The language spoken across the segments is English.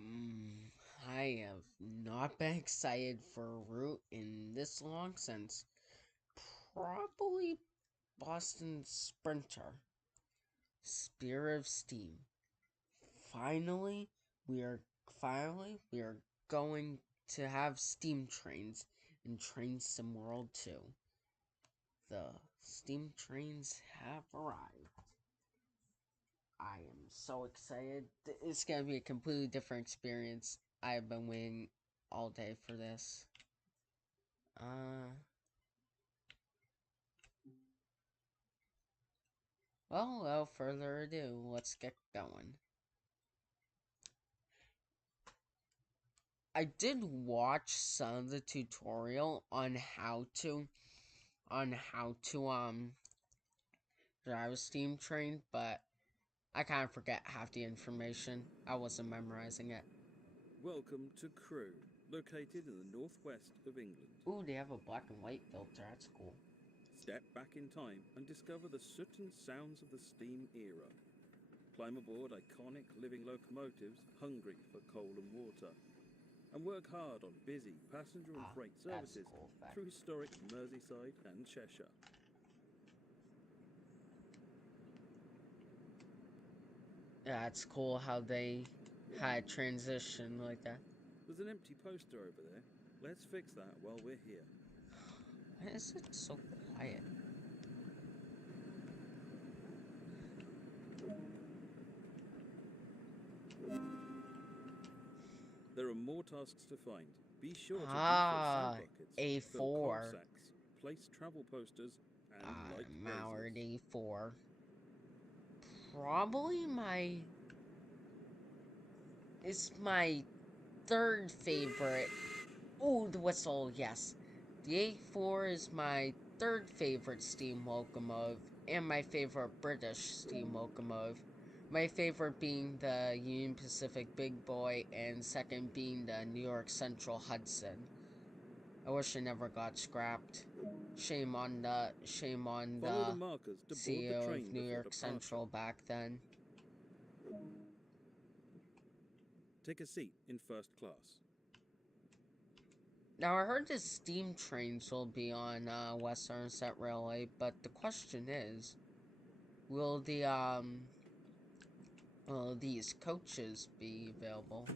Mm, I have not been excited for a route in this long since probably Boston Sprinter, Spear of Steam. Finally, we are finally we are going to have steam trains in Train Sim World 2. The steam trains have arrived. I am so excited. It's gonna be a completely different experience. I've been waiting all day for this. Well, without further ado, let's get going. I did watch some of the tutorial on how to drive a steam train, but I kind of forget half the information. I wasn't memorizing it. Welcome to Crewe, located in the northwest of England. Ooh, they have a black and white filter. That's cool. Step back in time and discover the soot and sounds of the steam era. Climb aboard iconic living locomotives hungry for coal and water, and work hard on busy passenger and Ah, freight that's a services cool fact. through historic Merseyside and Cheshire. Yeah, it's cool how they had transition like that. There's an empty poster over there. Let's fix that while we're here. Why is it so quiet? There are more tasks to find. Be sure to refill sand Ah, buckets, fill coal A4. sacks, place travel posters, and light Mallard braziers. A4. Probably it's my third favorite. Ooh, the whistle, yes. The A4 is my third favorite steam locomotive and my favorite British steam locomotive. My favorite being the Union Pacific Big Boy and second being the New York Central Hudson. I wish it never got scrapped. Shame on the Follow the markers to board the CEO of train New before York departure. Central back then. Take a seat in first class. Now I heard the steam trains will be on West Somerset Railway, but the question is, will these coaches be available?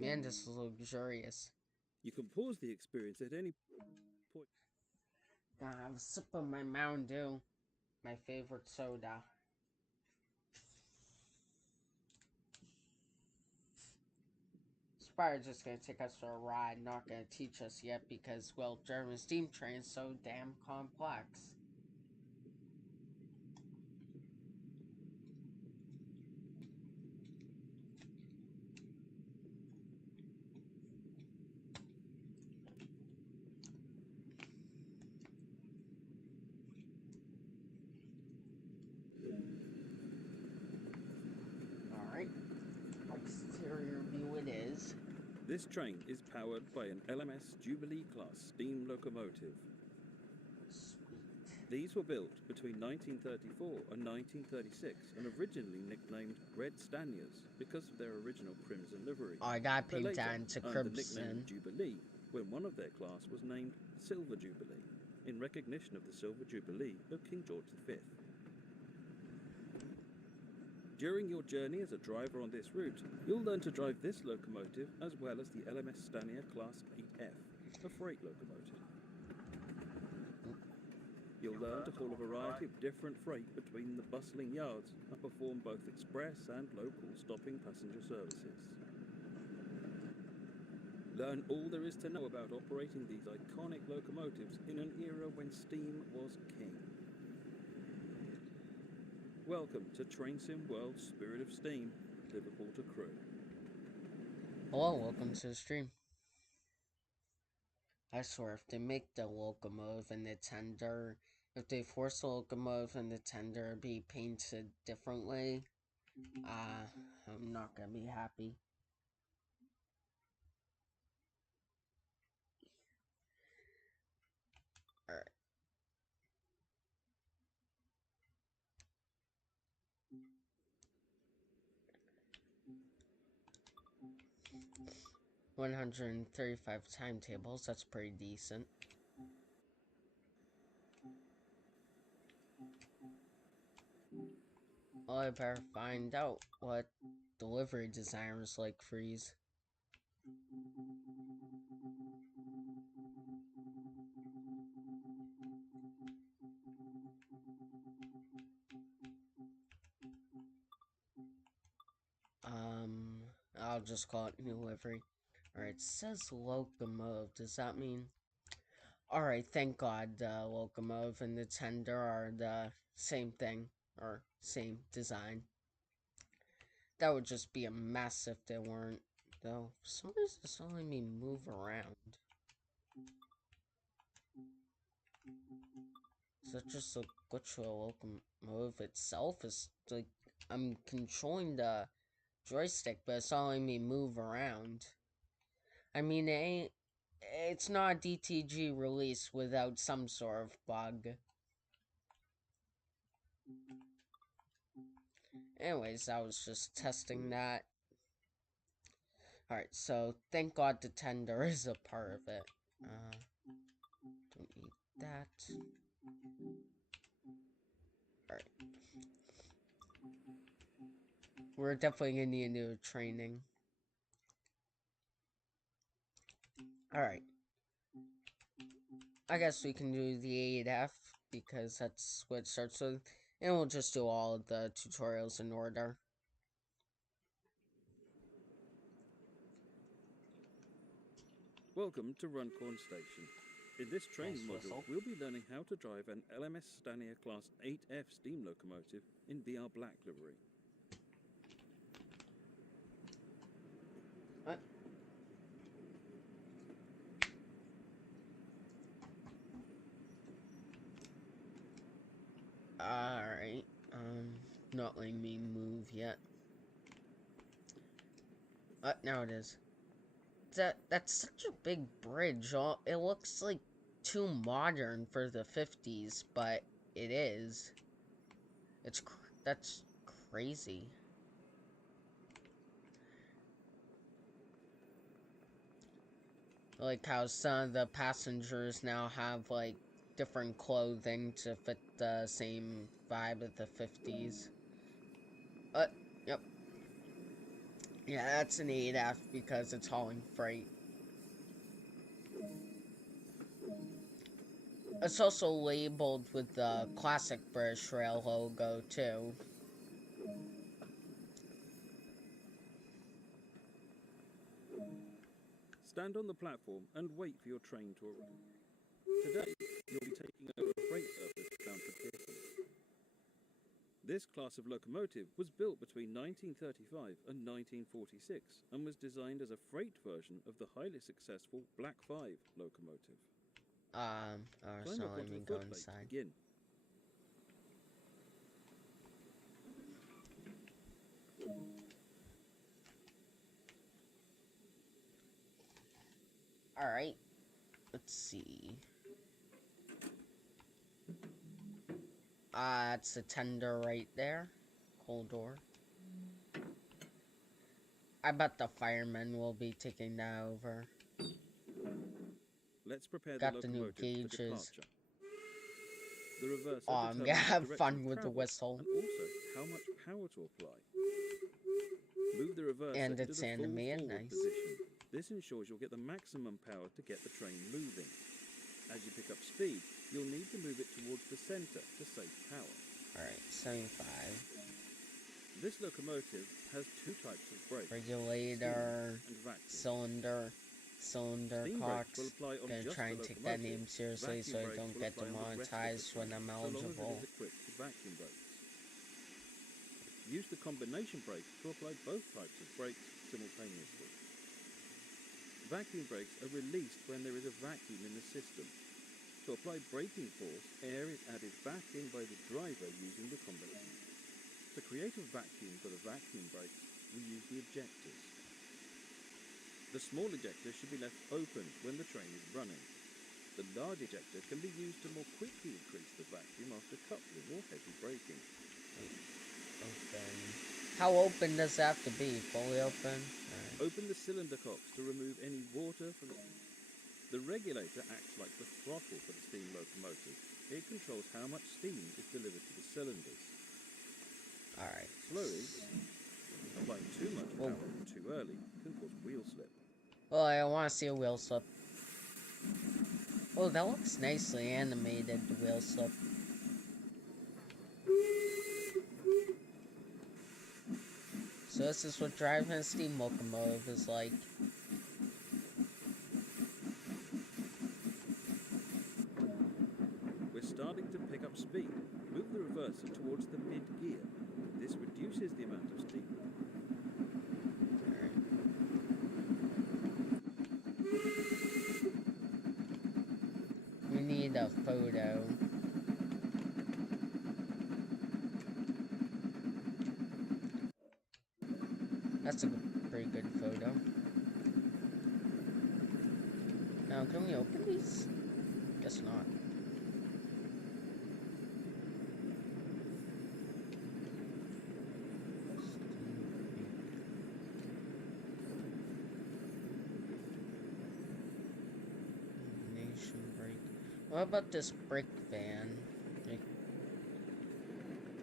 Man, this is luxurious. You can pause the experience at any point. Gonna have a sip of my Mountain Dew, my favorite soda. It's probably just gonna take us for a ride, not gonna teach us yet because, well, German steam train's so damn complex. Alright, exterior view it is. This train is powered by an LMS Jubilee class steam locomotive. Sweet. These were built between 1934 and 1936 and originally nicknamed Red Staniers because of their original crimson livery. Oh, I gotta They paint later that into earned the nickname crimson. Jubilee when one of their class was named Silver Jubilee in recognition of the Silver Jubilee of King George V. During your journey as a driver on this route, you'll learn to drive this locomotive as well as the LMS Stanier Class 8F, a freight locomotive. You'll learn to haul a variety of different freight between the bustling yards and perform both express and local stopping passenger services. Learn all there is to know about operating these iconic locomotives in an era when steam was king. Welcome to Train Sim World's Spirit of Steam, Liverpool to Crewe. Hello, welcome to the stream. I swear, if they make the locomotive and the tender, if they force the locomotive and the tender be painted differently, I'm not gonna be happy. Alright. 135 timetables. That's pretty decent. Well, I better find out what delivery designers like freeze. I'll just call it new livery. Alright, it says locomotive. Does that mean... Alright, thank God locomotive and the tender are the same thing, or same design. That would just be a mess if they weren't, though. For some reason, it's only me move around. Is that just a glitch with a locomotive itself? Is like, I'm controlling the joystick, but it's not letting me move around. I mean, it's not a DTG release without some sort of bug. Anyways, I was just testing that. Alright, so thank God the tender is a part of it. Don't need that. Alright. We're definitely gonna need a new training. Alright. I guess we can do the 8F, because that's what it starts with. And we'll just do all of the tutorials in order. Welcome to Runcorn Station. In this training Nice module, whistle. we'll be learning how to drive an LMS Stania Class 8F steam locomotive in VR Black livery. What? Alright, not letting me move yet. Now it is. That's such a big bridge. It looks like too modern for the 50s, but it is. That's crazy. Like how some of the passengers now have like different clothing to fit the same vibe of the 50s. Yep. Yeah, that's an 8F because it's hauling freight. It's also labeled with the classic British Rail logo, too. Stand on the platform and wait for your train to arrive. Today, you'll be taking over a freight service bound for Pearson. This class of locomotive was built between 1935 and 1946 and was designed as a freight version of the highly successful Black 5 locomotive. It's Climb not up letting onto me the go footplate to inside. begin. Alright. Let's see. It's a tender right there. Cold door. I bet the firemen will be taking that over. Let's prepare Got the the new locomotive for gauges. departure. The reverser Yeah, determines the have direction fun of with the travel whistle. and also how much power to apply. Move the reverser And into it's the full animated, forward nice. position. This ensures you'll get the maximum power to get the train moving. As you pick up speed, you'll need to move it towards the centre to save power. Alright, 75. This locomotive has two types of brakes, Regulator, steam and vacuum. cylinder Steam brakes cocks. will apply on Gonna just try the and take that locomotive. name seriously so Vacuum I brakes don't will get apply on the rest of the demonetized when train, I'm so long as it eligible. is equipped with vacuum brakes. Use the combination brake to apply both types of brakes simultaneously. Vacuum brakes are released when there is a vacuum in the system. To apply braking force, air is added back in by the driver using the combinator. To create a vacuum for the vacuum brakes, we use the ejectors. The small ejector should be left open when the train is running. The large ejector can be used to more quickly increase the vacuum after coupling or heavy braking. Open. How open does it have to be? Fully open? Alright. Open the cylinder cocks to remove any water from the regulator acts like the throttle for the steam locomotive. It controls how much steam is delivered to the cylinders. Alright. Slowing, applying too much power too early can cause wheel slip. Well, I want to see a wheel slip. Oh, that looks nicely animated, the wheel slip. So this is what driving a steam locomotive is like. We're starting to pick up speed. Move the reverser towards the mid-gear. This reduces the amount of steam. We need a photo. That's a pretty good photo. Now, can we open these? Guess not. What about this brake van?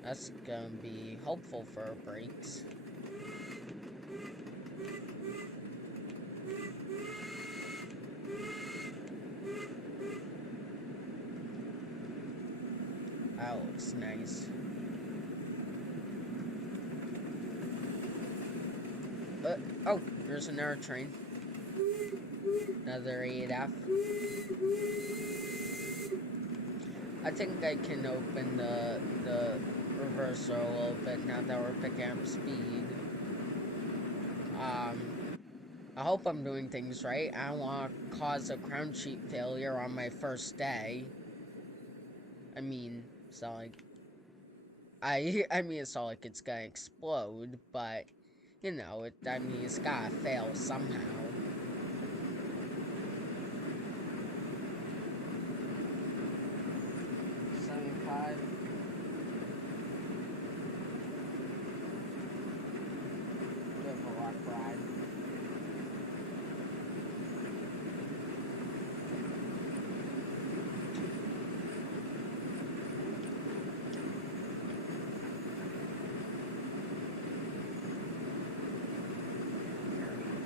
That's gonna be helpful for our brakes. That looks nice. Oh, there's another train. Another 8F. I think I can open the reverser a little bit now that we're picking up speed. I hope I'm doing things right. I don't want to cause a crown sheet failure on my first day. I mean, it's not like... I mean, it's not like it's gonna explode, but, you know, it's gotta fail somehow. 75. Bit of a rock ride.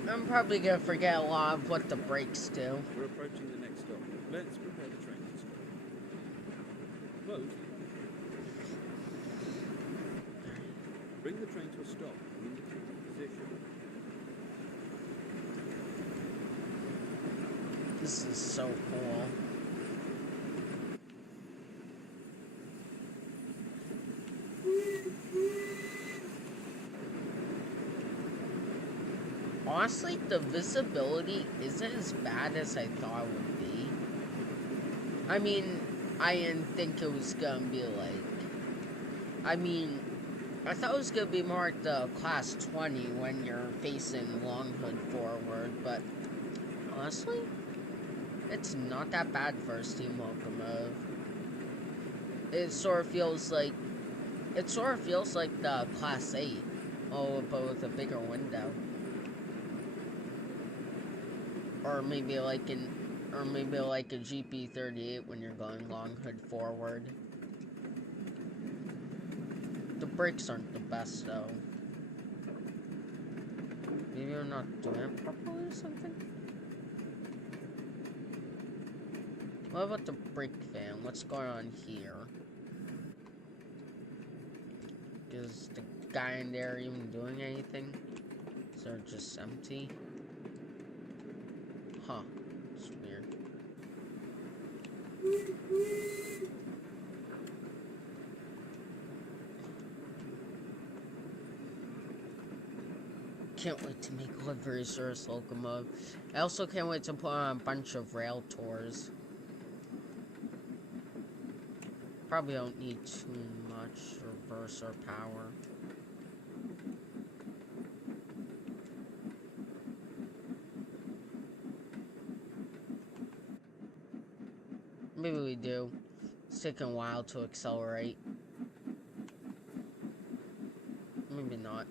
I'm probably gonna forget a lot of what the brakes do. We're approaching the next stop. Let's prepare the train to stop. Close. Bring the train to a stop and indicate the position. This is so cool. Honestly, the visibility isn't as bad as I thought it would be. I mean, I didn't think it was gonna be like... I mean, I thought it was gonna be more like the Class 20 when you're facing long hood forward, but honestly, it's not that bad for a steam locomotive. It sort of feels like the Class 8, but with a bigger window. Or maybe like a GP38 when you're going long hood forward. The brakes aren't the best though. Maybe I'm not doing it properly or something? What about the brake van? What's going on here? Is the guy in there even doing anything? Is there just empty? Huh. It's weird. Can't wait to make liveries for this locomotive. I also can't wait to put on a bunch of rail tours. Probably don't need too much reverser power. Maybe we do. It's taking a while to accelerate. Maybe not.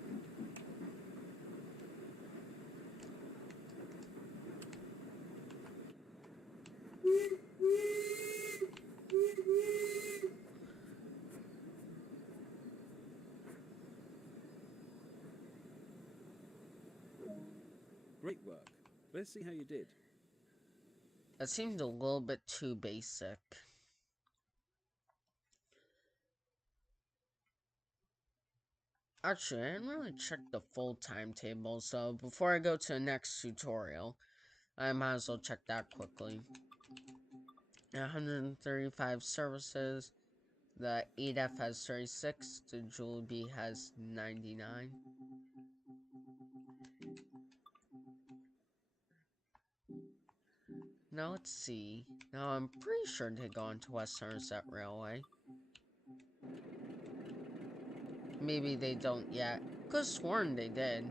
Great work. Let's see how you did. That seemed a little bit too basic. Actually, I didn't really check the full timetable, so before I go to the next tutorial, I might as well check that quickly. 135 services, the 8F has 36, the Jollibee has 99. Now let's see. Now I'm pretty sure they go on to West Somerset Railway. Maybe they don't yet. Could've sworn they did.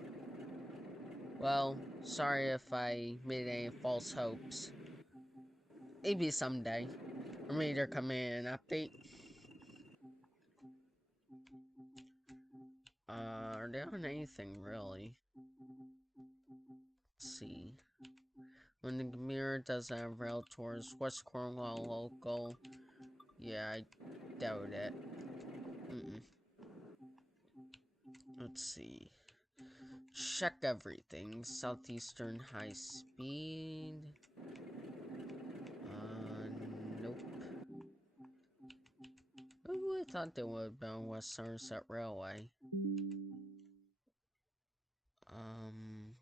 Well, sorry if I made any false hopes. Maybe someday. Or maybe they're coming in an update. Are they on anything really? Let's see. When the Mirror doesn't have rail tours, West Cornwall local. Yeah, I doubt it. Let's see. Check everything. Southeastern High Speed. Nope. Ooh, I thought they would have been on West Somerset Railway. Um.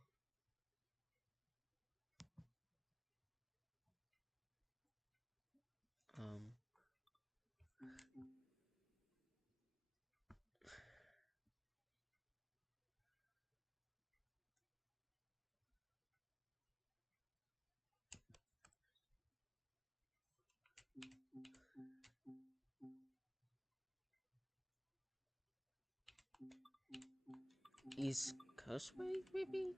East Coastway, maybe?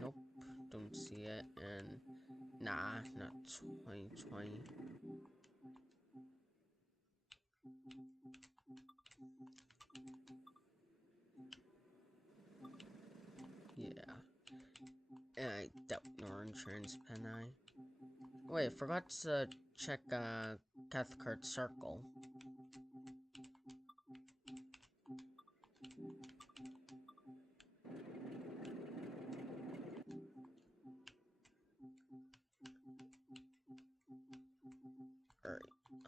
Nope, don't see it, and nah, not 2020. Yeah, and I doubt Northern Transpenni. Wait, I forgot to check Cathcart Circle.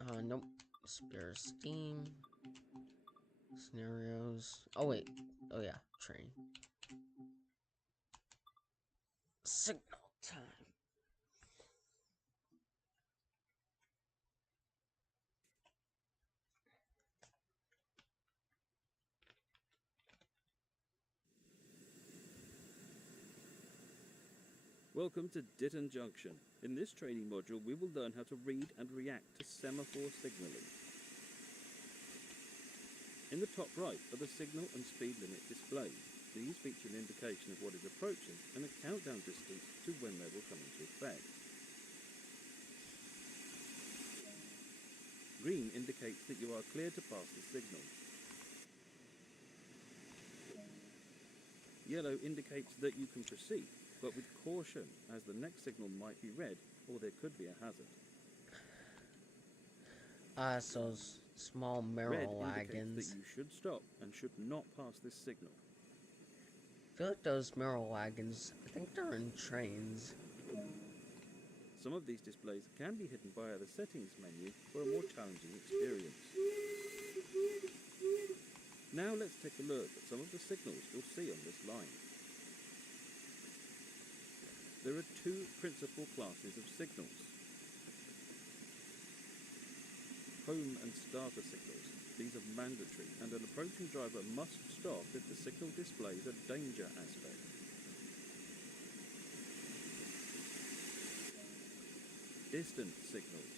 Alright, nope. Spare Steam. Scenarios. Oh, wait. Oh, yeah. Train. Signal time. Welcome to Ditton Junction. In this training module, we will learn how to read and react to semaphore signalling. In the top right are the signal and speed limit displays. These feature an indication of what is approaching and a countdown distance to when they will come into effect. Green indicates that you are clear to pass the signal. Yellow indicates that you can proceed, but with caution, as the next signal might be red, or there could be a hazard. So small Red Merrill indicates wagons. that you should stop and should not pass this signal. I feel like those Merrill wagons, I think they're in trains. Some of these displays can be hidden via the settings menu for a more challenging experience. Now let's take a look at some of the signals you'll see on this line. There are two principal classes of signals: home and starter signals. These are mandatory, and an approaching driver must stop if the signal displays a danger aspect. Distant signals.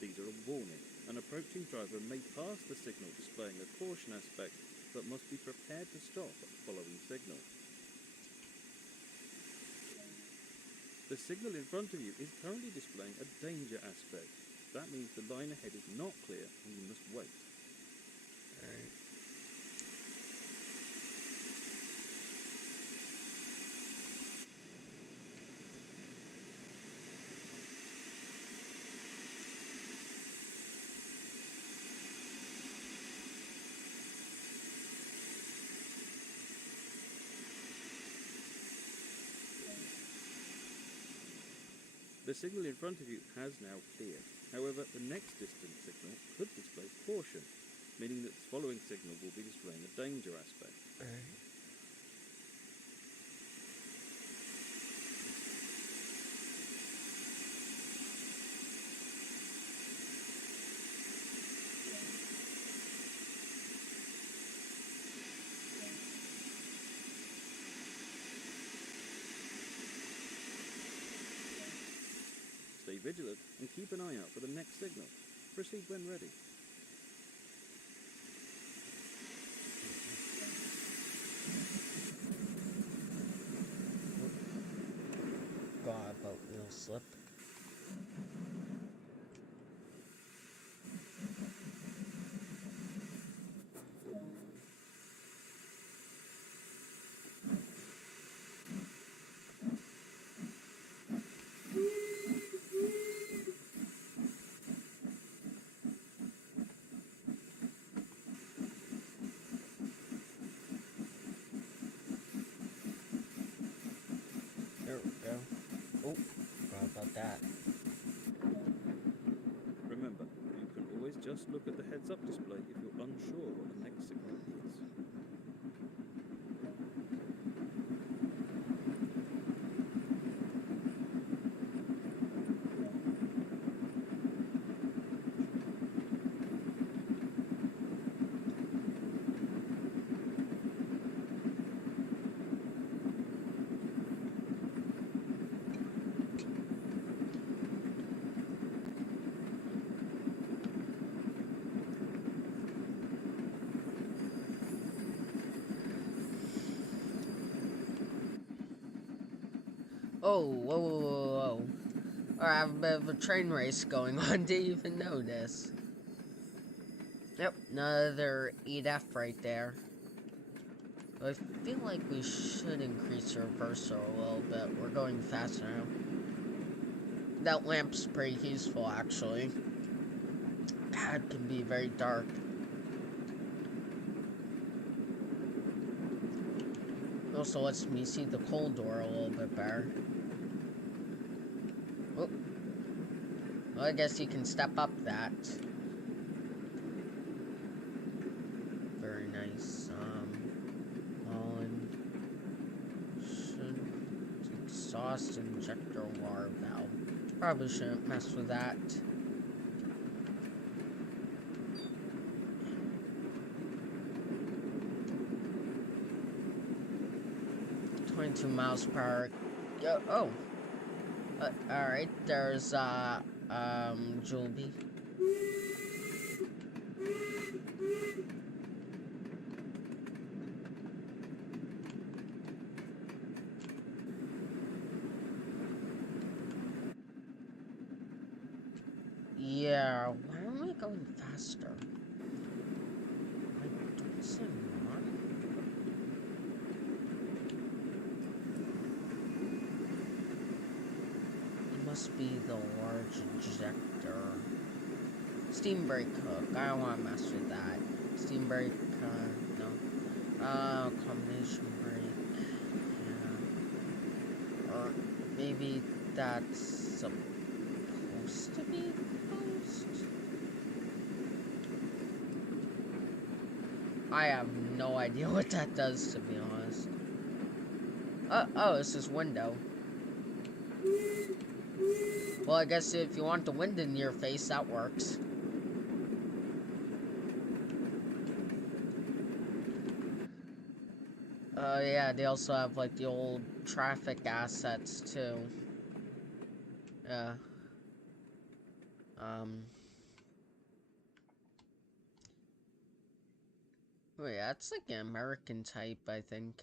These are a warning. An approaching driver may pass the signal displaying a caution aspect, but must be prepared to stop at the following signal. The signal in front of you is currently displaying a danger aspect. That means the line ahead is not clear and you must wait. Alright. The signal in front of you has now cleared. However, the next distant signal could display caution, meaning that the following signal will be displaying a danger aspect. Stay vigilant and keep an eye out for the next signal. Proceed when ready. God, but we'll slip. There we go. Oh, forgot about that. Remember, you can always just look at the heads-up display if you're unsure what the next signal is. Oh, whoa. I have a bit of a train race going on. Didn't even notice. Yep, another 8F right there. I feel like we should increase the reverser a little bit. We're going faster now. That lamp's pretty useful, actually. God, it can be very dark. Also lets me see the coal door a little bit better. Oh. Well, I guess you can step up that. Very nice. Should exhaust injector water valve. Probably shouldn't mess with that. .2 miles per hour. Oh. Alright, there's, Julby. Yeah, why am I going faster? I don't see wrong. It must be the large injector. Steam brake hook. I don't want to mess with that. Steam brake, no. Combination brake. Yeah. Or maybe that's supposed to be closed? I have no idea what that does, to be honest. Oh, this is window. Well, I guess if you want the wind in your face, that works. Yeah, they also have, like, the old traffic assets, too. Yeah. Wait, that's like an American type, I think.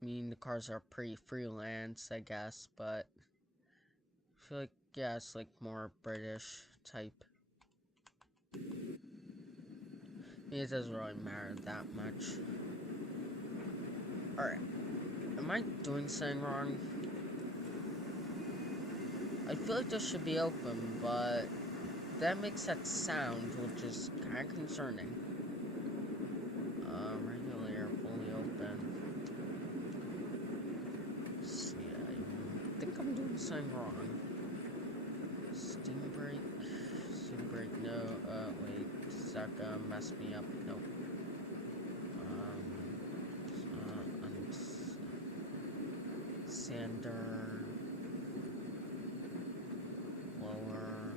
I mean, the cars are pretty freelance, I guess, but I feel like, yeah, it's like more British type. I mean, it doesn't really matter that much. Alright. Am I doing something wrong? I feel like this should be open, but that makes that sound, which is kind of concerning. Regulator fully open. Let's see, I think I'm doing something wrong. Steam brake. Steam brake, no. Wait. Is that gonna mess me up? Nope. Sander. Blower.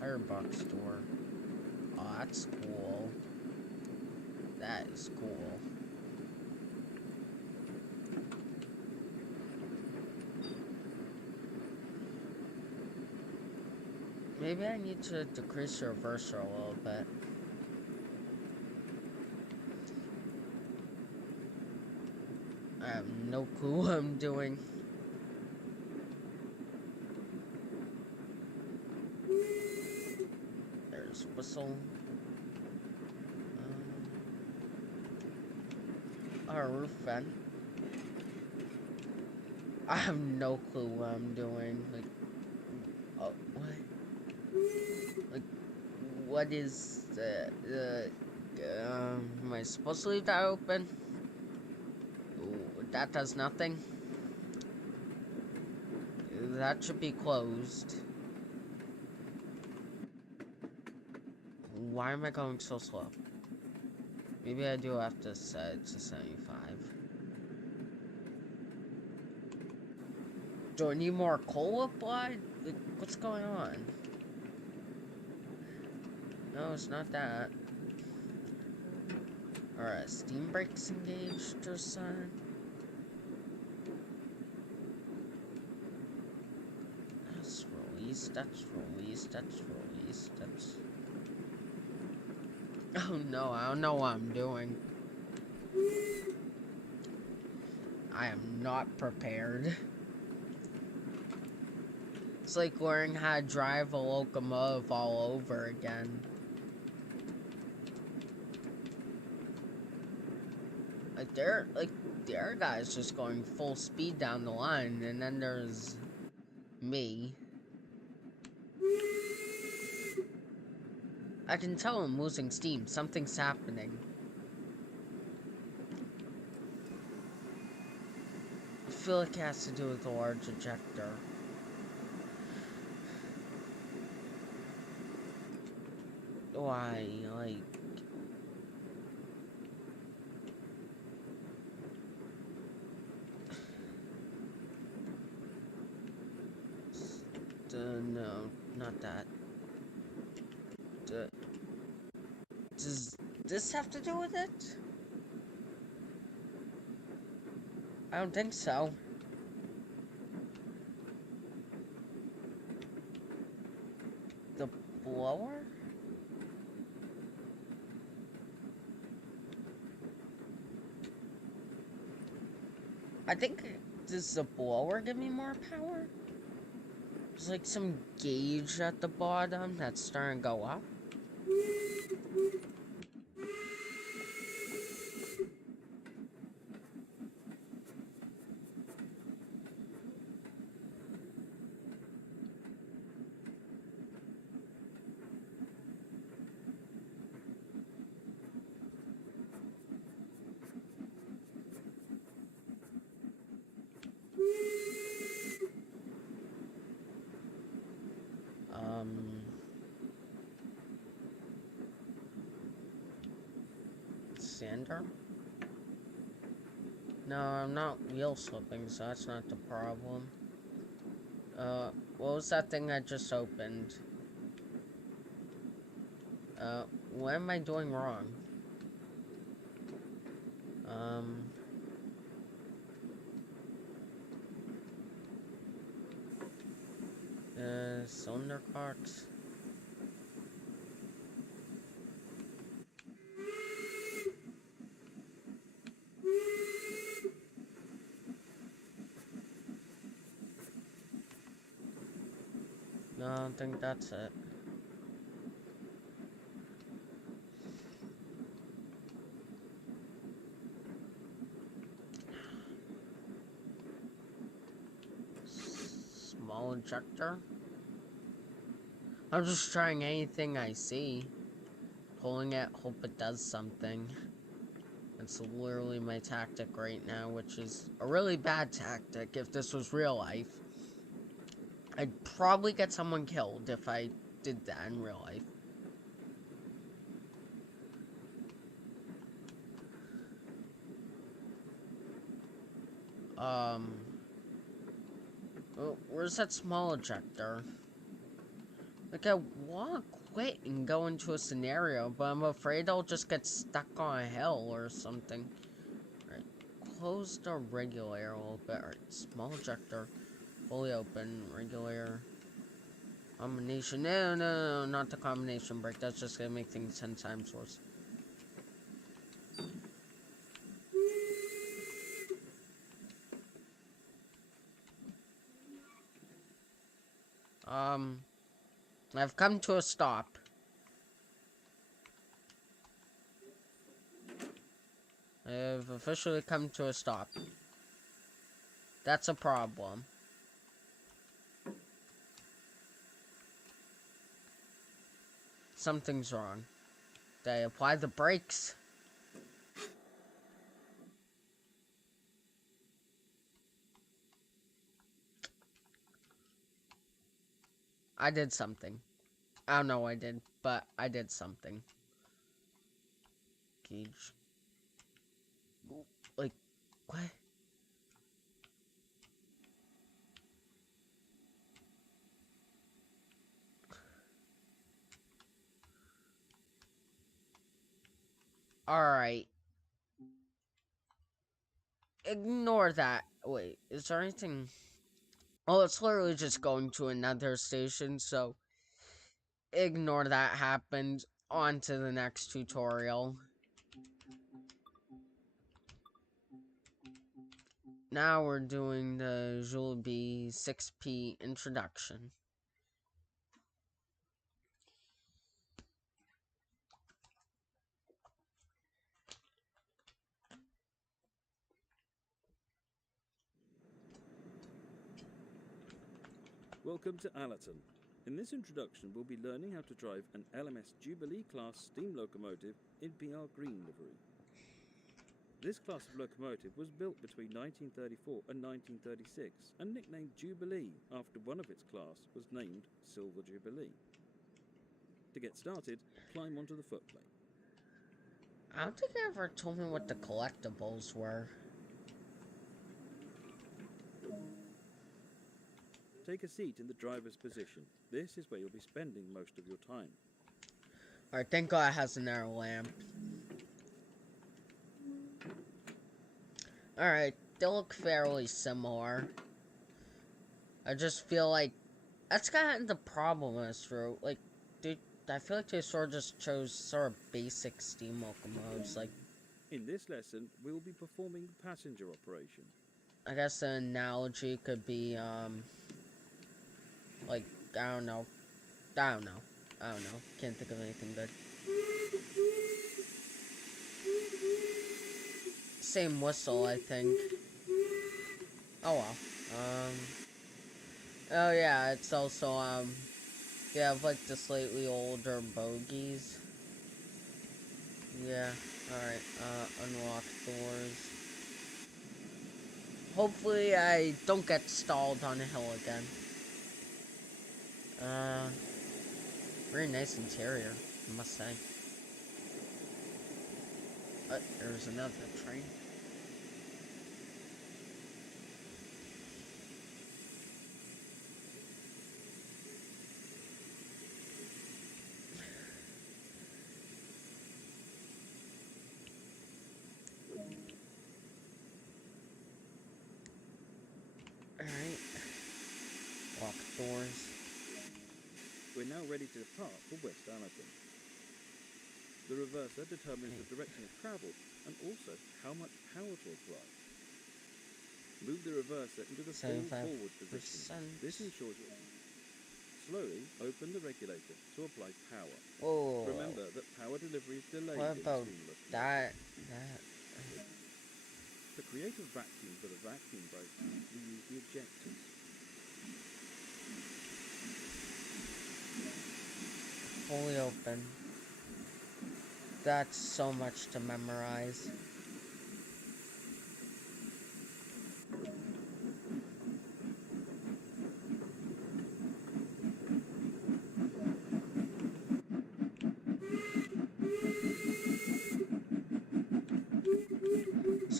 Firebox door. Oh, that's cool. That is cool. Maybe I need to decrease the reverser a little bit. I have no clue what I'm doing. There's whistle. Our roof vent. I have no clue what I'm doing. Like, oh, what? Like, what is am I supposed to leave that open? Ooh, that does nothing. That should be closed. Why am I going so slow? Maybe I do have to set it to 75. Do I need more coal applied? Like, what's going on? No, it's not that. Alright, steam brakes engaged or something? That's released, that's released, that's released, that's... Oh no, I don't know what I'm doing. I am not prepared. It's like learning how to drive a locomotive all over again. Like the other guy's just going full speed down the line, and then there's me. I can tell I'm losing steam. Something's happening. I feel like it has to do with the large ejector. Why, like... no, not that. Does this have to do with it? I don't think so. The blower? I think, does the blower give me more power? There's like some gauge at the bottom that's starting to go up. Sander? No, I'm not wheel slipping, so that's not the problem. What was that thing I just opened? What am I doing wrong? Cylinder cocks. No, I don't think that's it. Small ejector? I'm just trying anything I see. Pulling it, hope it does something. That's literally my tactic right now, which is a really bad tactic if this was real life. I'd probably get someone killed if I did that in real life. Oh, where's that small ejector? Like, I want to quit and go into a scenario, but I'm afraid I'll just get stuck on a hill or something. Alright, close the regulator a little bit. Alright, small ejector, fully open, regulator. Combination. No, not the combination brake. That's just gonna make things 10 times worse. I've come to a stop. I've officially come to a stop. That's a problem. Something's wrong. Did I apply the brakes? I did something. I don't know what I did, but I did something. Gauge. Like, what? Alright. Ignore that. Wait, is there anything... Oh, it's literally just going to another station, so... Ignore that happened. On to the next tutorial. Now we're doing the Jollibee 6P introduction. Welcome to Allerton. In this introduction, we'll be learning how to drive an LMS Jubilee class steam locomotive in PR Green livery. This class of locomotive was built between 1934 and 1936 and nicknamed Jubilee after one of its class was named Silver Jubilee. To get started, climb onto the footplate. I don't think they ever told me what the collectibles were. Take a seat in the driver's position. This is where you'll be spending most of your time. Alright, thank God it has an arrow lamp. Alright, they look fairly similar. I just feel like that's kind of the problem with this route. Like, dude, I feel like they sort of just chose sort of basic steam locomotives. Like, in this lesson, we'll be performing passenger operation. I guess the analogy could be, like, I don't know. Can't think of anything good. Same whistle, I think. Oh well. Oh yeah, it's also, you have, like, the slightly older bogies. Yeah, alright, unlock doors. Hopefully I don't get stalled on a hill again. Very nice interior, I must say. There's another train. Alright. Lock doors. We're now ready to depart for West Allerton. The reverser determines the direction of travel and also how much power to apply. Move the reverser into the full forward position. This ensures you slowly open the regulator to apply power. Oh. Remember that power delivery is delayed. What about that? To create a vacuum for the vacuum brake, we use the ejectors. Fully open. That's so much to memorize.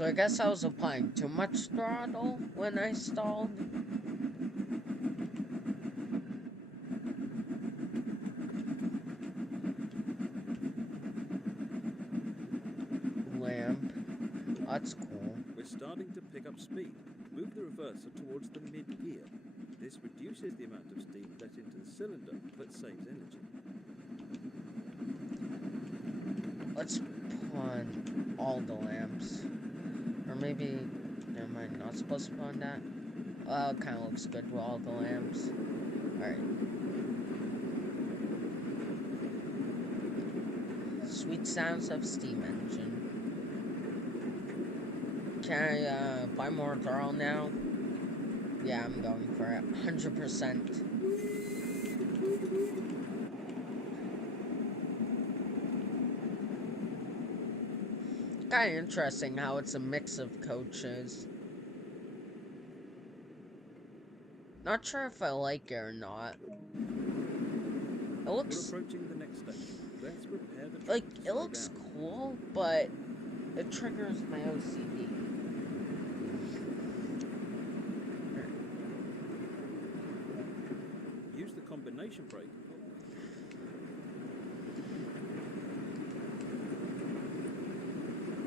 So I guess I was applying too much throttle when I stalled. Lamp. That's cool. We're starting to pick up speed. Move the reverser towards the mid-gear. This reduces the amount of steam let into the cylinder, but saves energy. Let's put on all the lamps. Or maybe, never mind, not supposed to put on that. Well, it kind of looks good with all the lamps. Alright. Sweet sounds of steam engine. Can I buy more throttle now? Yeah, I'm going for it. 100%. Kind of interesting how it's a mix of coaches. Not sure if I like it or not. It looks We're approaching the next station. Let's prepare the like train to it slow looks down. cool, but it triggers my OCD. Use the combination brake.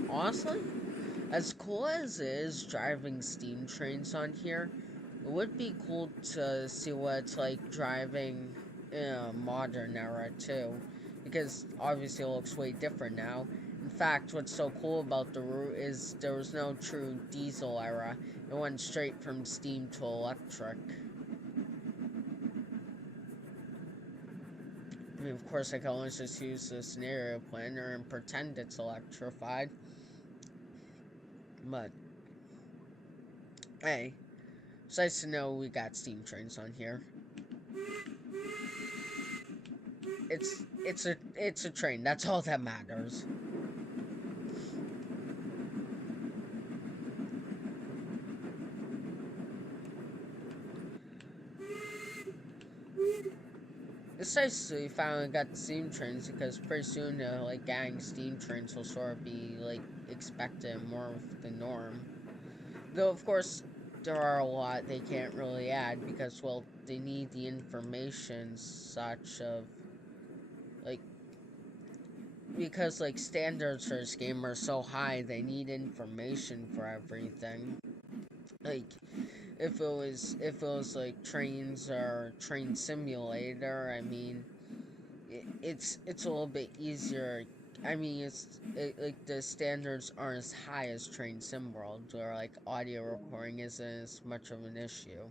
Honestly, as cool as it is driving steam trains on here, it would be cool to see what it's like driving in a modern era too, because obviously it looks way different now. In fact, what's so cool about the route is there was no true diesel era. It went straight from steam to electric. I mean, of course, I can always just use the scenario planner and pretend it's electrified. But, hey, it's nice to know we got steam trains on here. It's a train. That's all that matters. It's nice that we finally got the steam trains because pretty soon, like, getting steam trains will sort of be, like, expected more of the norm. Though, of course, there are a lot they can't really add because, well, they need the information such of, like, because, like, standards for this game are so high, they need information for everything. Like, if it was like trains or train simulator, I mean, it's a little bit easier. I mean, like the standards aren't as high as Train Sim World, where like audio recording isn't as much of an issue.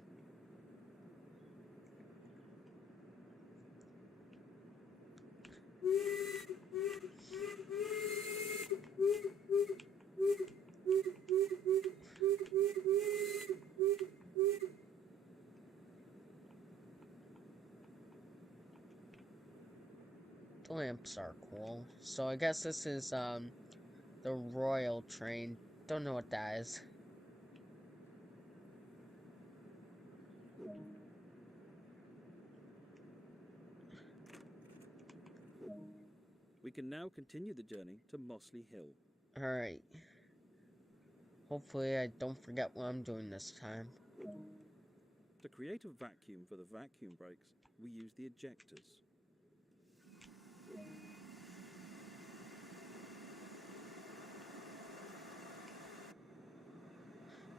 The lamps are cool. So I guess this is the Royal Train. Don't know what that is. We can now continue the journey to Mossley Hill. Alright. Hopefully I don't forget what I'm doing this time. To create a vacuum for the vacuum brakes, we use the ejectors.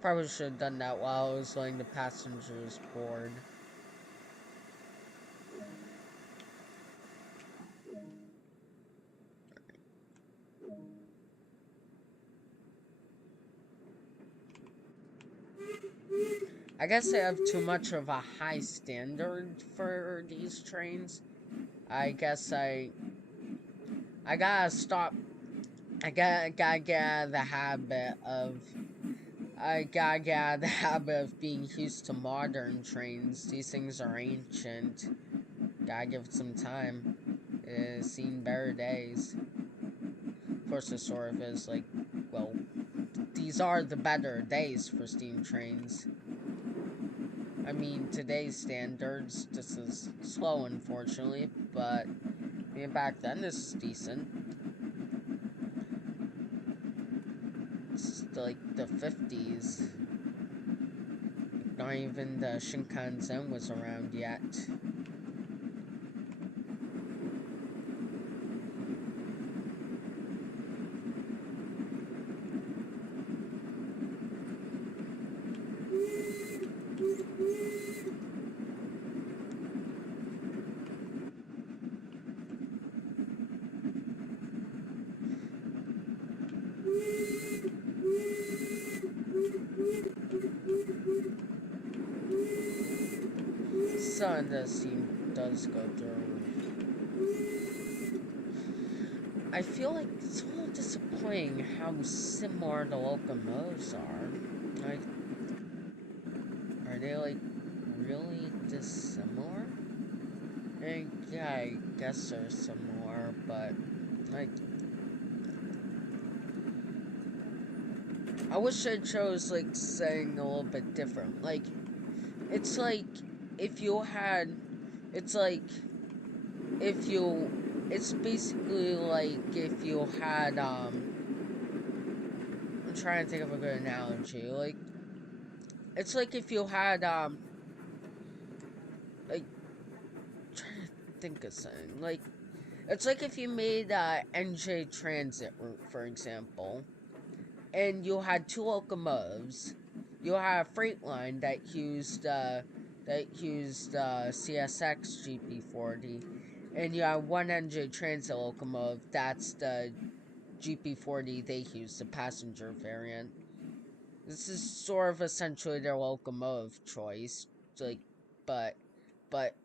Probably should have done that while I was letting the passengers board. I guess I have too much of a high standard for these trains. I guess I gotta stop. I gotta get out of the habit of. I gotta get out of the habit of being used to modern trains. These things are ancient. Gotta give it some time. It's seen better days. Of course, it sort of is like, well, these are the better days for steam trains. I mean, today's standards, this is slow, unfortunately, but I mean, back then this is decent. the 50s. Not even the Shinkansen was around yet. Sun does go through. I feel like it's a little disappointing how similar the locomotives are. Like, are they like really dissimilar? And yeah, I guess they're similar, but like, I wish I chose like saying a little bit different. Like, it's like if you had, it's like if you, it's basically like if you had I'm trying to think of a good analogy. Like, it's like if you had like, trying to think of something. Like, it's like if you made NJ Transit route, for example, and you had two locomotives. You had a freight line that used CSX GP40, and you had one NJ Transit locomotive. That's the GP40 they use, the passenger variant. This is sort of essentially their locomotive choice, like, but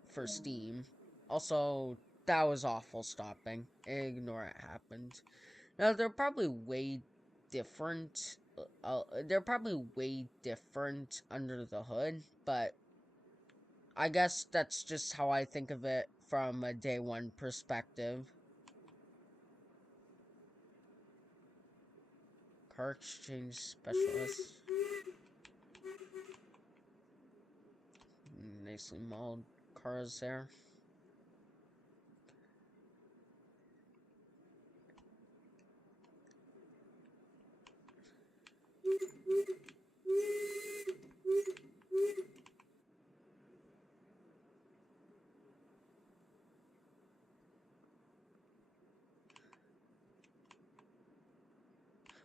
for steam. Also, that was awful stopping. Ignore it happened. Now they're probably way different. They're probably way different under the hood, but I guess that's just how I think of it from a day one perspective. Car exchange specialist. Nicely mauled cars there.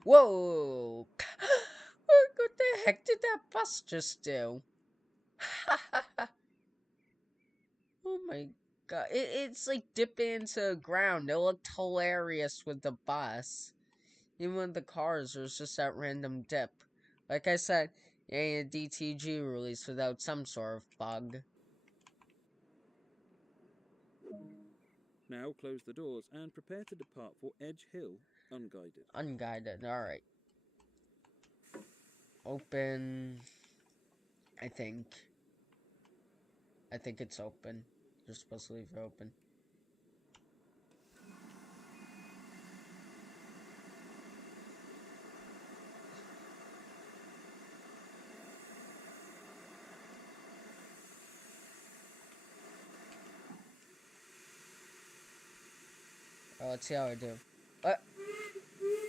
Whoa! What the heck did that bus just do? Oh my god. It's like dipping into the ground. It looked hilarious with the bus. Even with the cars, there's just that random dip. Like I said, it ain't a DTG release without some sort of bug. Now close the doors and prepare to depart for Edge Hill, unguided. Unguided, alright. Open. I think. I think it's open. You're supposed to leave it open. Oh, let's see how I do.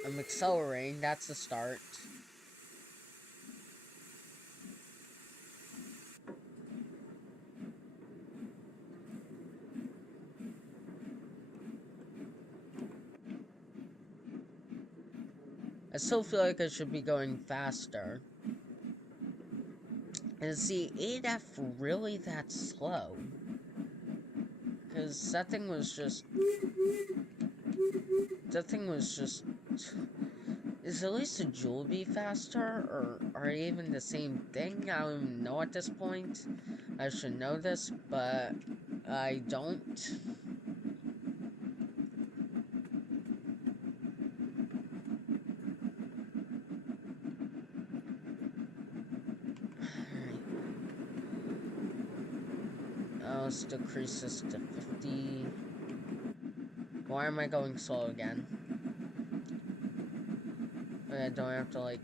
I'm accelerating. That's the start. I still feel like I should be going faster. And is the 8F really that slow? Because that thing was just... Is at least a Jollibee faster? Or are they even the same thing? I don't even know at this point. I should know this, but I don't. Let's decrease this to 50. Why am I going slow again? Do I have to, like,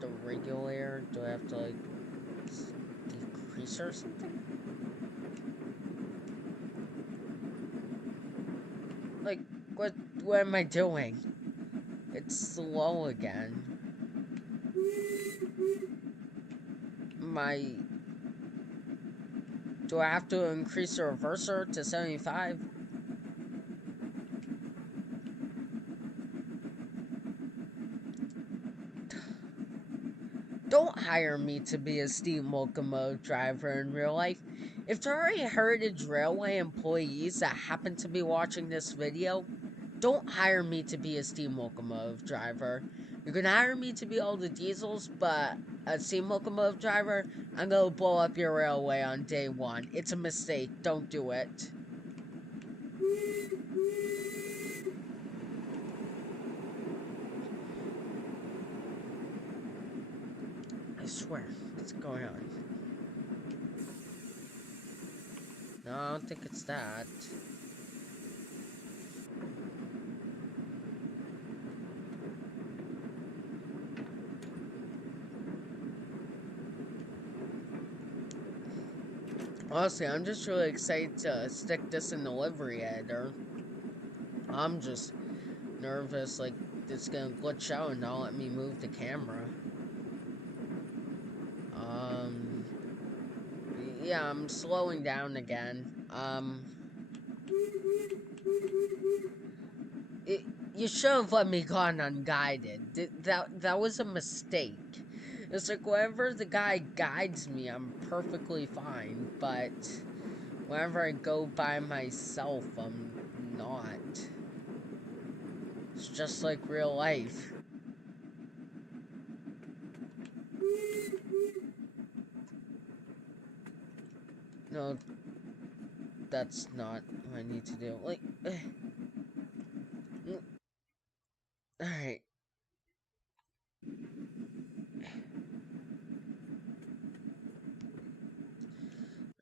the regulator? Do I have to, like, decrease or something? Like, what am I doing? It's slow again. Do I have to increase the reverser to 75? Don't hire me to be a steam locomotive driver in real life. If there are any Heritage Railway employees that happen to be watching this video, don't hire me to be a steam locomotive driver. You can hire me to be all the diesels, but a steam locomotive driver, I'm gonna blow up your railway on day one. It's a mistake. Don't do it. I swear. What's going on? No, I don't think it's that. Honestly, I'm just really excited to stick this in the livery editor. I'm just nervous, like, it's gonna glitch out and not let me move the camera. Yeah, I'm slowing down again. You should have let me gone unguided. That was a mistake. It's like, whenever the guy guides me, I'm perfectly fine, but whenever I go by myself, I'm not. It's just like real life. No, that's not what I need to do. Like, alright.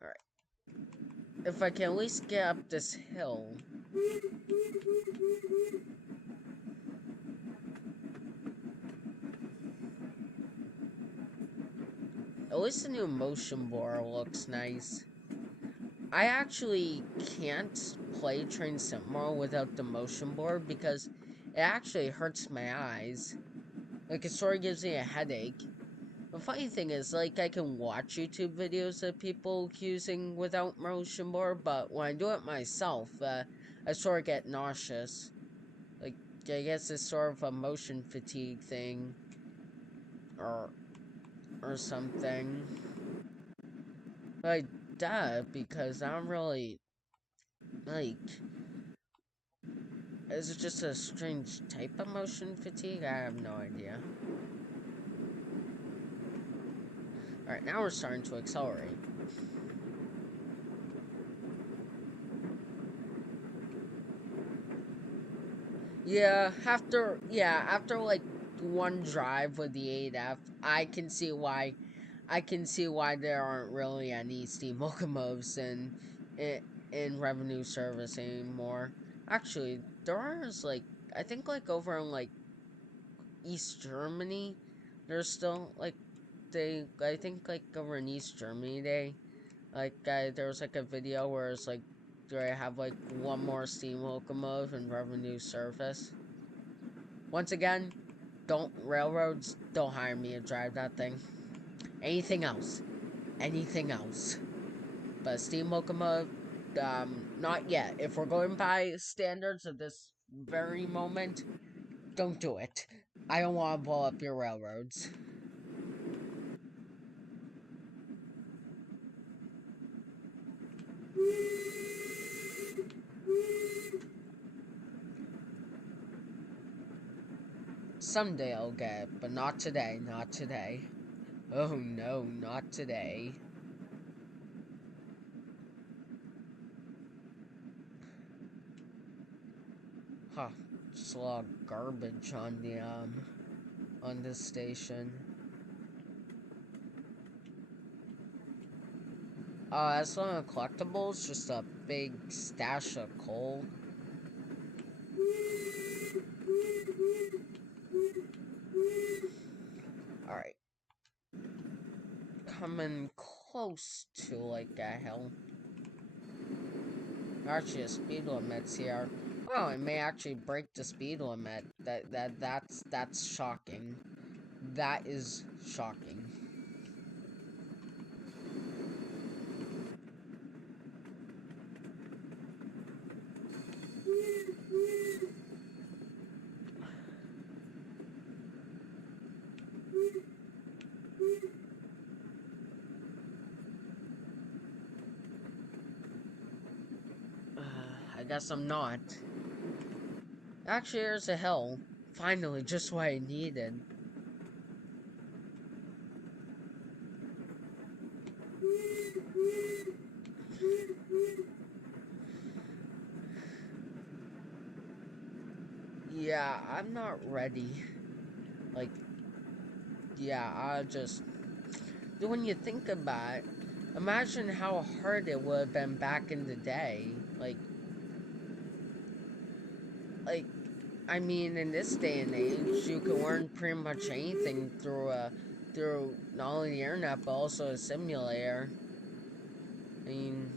Alright. If I can at least get up this hill. At least the new motion blur looks nice. I actually can't play Train Sim World without the motion blur because it actually hurts my eyes. Like, it sort of gives me a headache. The funny thing is, like, I can watch YouTube videos of people using without motion blur, but when I do it myself, I sort of get nauseous. Like, I guess it's sort of a motion fatigue thing. Or something. Like, duh, because I don't really, like, is it just a strange type of motion fatigue? I have no idea. Alright, now we're starting to accelerate. Yeah, after like one drive with the 8F, I can see why there aren't really any steam locomotives in revenue service anymore. Actually, there's like, I think like over in like East Germany, there's still like I think like over in East Germany there was like a video where it's like they have like one more steam locomotive in revenue service. Once again, railroads don't hire me to drive that thing. Anything else. Anything else. But steam locomotive, not yet. If we're going by standards of this very moment, don't do it. I don't want to blow up your railroads. Someday I'll get it, but not today, not today. Oh no, not today. Huh, just a lot of garbage on this station. That's one of the collectibles, just a big stash of coal. Alright. Coming close to, like, a hill. Actually, a speed limit's here. Oh, it may actually break the speed limit. That's shocking. That is shocking. I guess I'm not. Actually, there's a hill. Finally, just what I needed. Yeah, I'm not ready. Like, yeah, I just... When you think about it, imagine how hard it would have been back in the day. Like, I mean, in this day and age, you can learn pretty much anything through not only the internet, but also a simulator. I mean,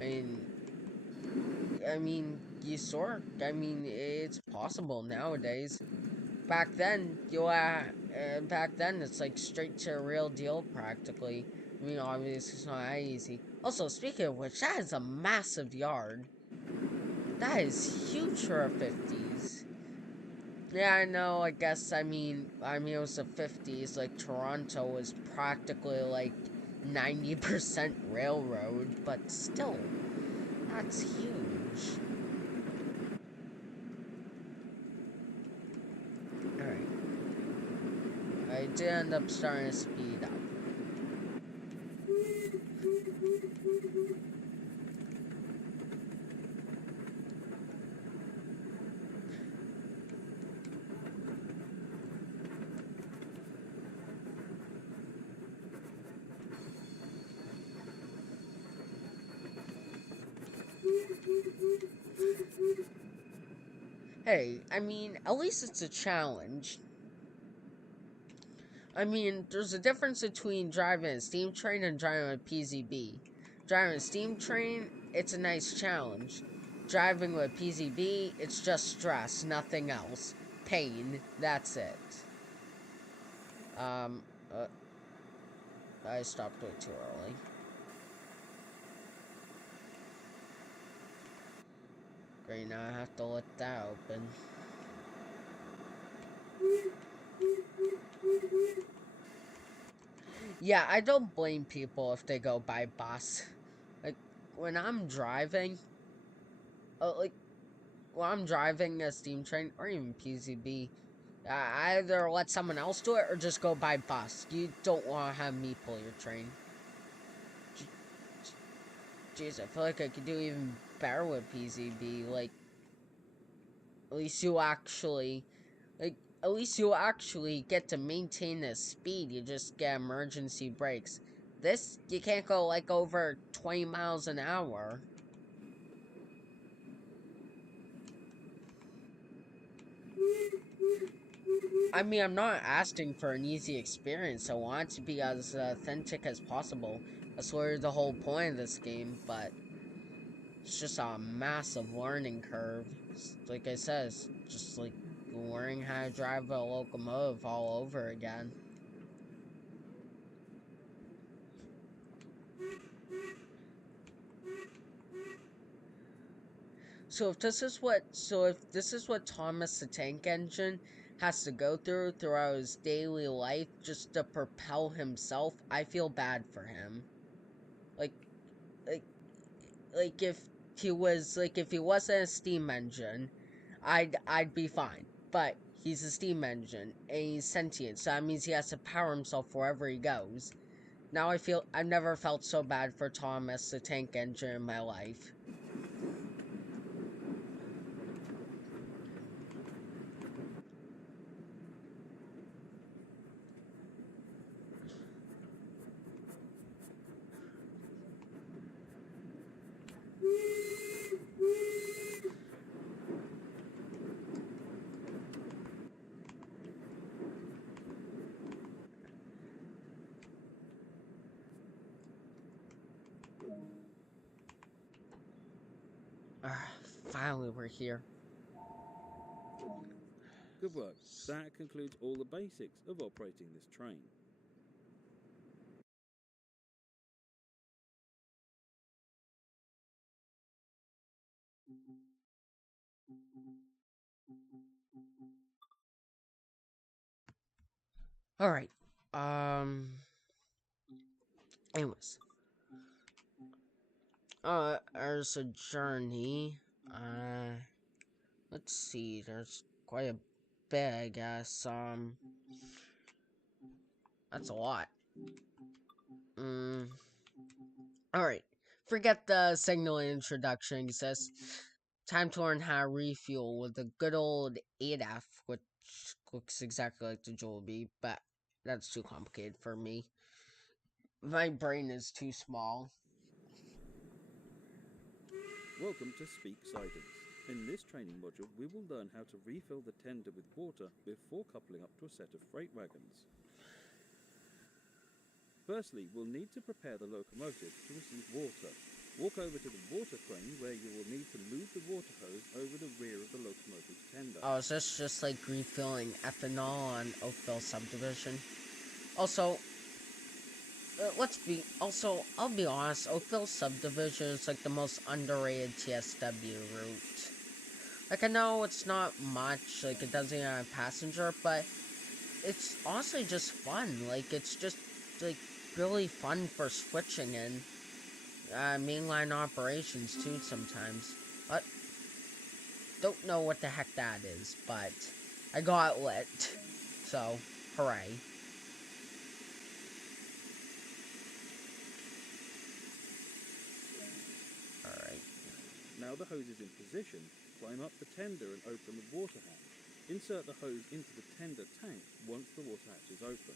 I mean, I mean, it's possible nowadays. Back then, it's like straight to a real deal practically. I mean, obviously, it's not that easy. Also, speaking of which, that is a massive yard. That is huge for a 50s. Yeah, I know, I mean, it was the 50s. Like, Toronto was practically like 90% railroad, but still, that's huge. Alright. I did end up starting to speed up. Hey, I mean, at least it's a challenge. I mean, there's a difference between driving a steam train and driving a PZB. Driving a steam train, it's a nice challenge. Driving with PZB, it's just stress, nothing else. Pain, that's it. Um, uh, I stopped way too early. Great, now I have to let that open. Yeah, I don't blame people if they go by bus. Like, when I'm driving, like, when I'm driving a steam train or even PZB, either let someone else do it or just go by bus. You don't want to have me pull your train. Jeez, I feel like I could do even better with PZB. Like, at least you actually, like, at least you actually get to maintain the speed. You just get emergency brakes. This, you can't go like over 20 miles an hour. I mean, I'm not asking for an easy experience. I want it to be as authentic as possible. That's literally the whole point of this game, but it's just a massive learning curve. Like I said, it's just like learning how to drive a locomotive all over again. So if this is what Thomas the Tank Engine has to go throughout his daily life just to propel himself, I feel bad for him. Like, like, if he wasn't a steam engine, I'd be fine. But he's a steam engine and he's sentient, so that means he has to power himself wherever he goes. Now I've never felt so bad for Thomas the Tank Engine in my life. Finally, we're here. Good work. That concludes all the basics of operating this train. All right. Um. Anyways, there's a journey. Let's see. There's quite a bit, I guess. That's a lot. All right. Forget the signal introduction. It says time to learn how to refuel with the good old 8F, which looks exactly like the Jollibee, but that's too complicated for me. My brain is too small. Welcome to Speak Sidings. In this training module, we will learn how to refill the tender with water before coupling up to a set of freight wagons. Firstly, we'll need to prepare the locomotive to receive water. Walk over to the water crane where you will need to move the water hose over the rear of the locomotive's tender. Oh, is this just like refilling ethanol on Oakville Subdivision? Also, I'll be honest, Oakville Subdivision is like the most underrated TSW route. Like, I know it's not much, like, it doesn't even have a passenger, but it's honestly just fun. Like, it's just, like, really fun for switching in mainline operations, too, sometimes. But, don't know what the heck that is, but I got lit. So, hooray. Alright. Now the hose is in position, climb up the tender and open the water hatch. Insert the hose into the tender tank once the water hatch is open.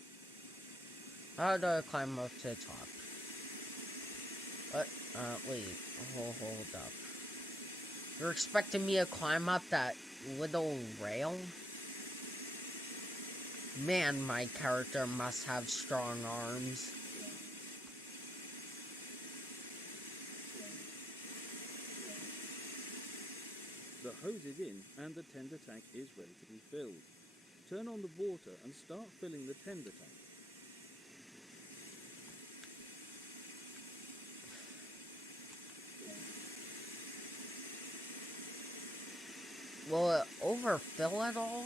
How do I climb up to the top? What? Wait. Hold up. You're expecting me to climb up that little rail? Man, my character must have strong arms. The hose is in and the tender tank is ready to be filled. Turn on the water and start filling the tender tank. Will it overfill at all?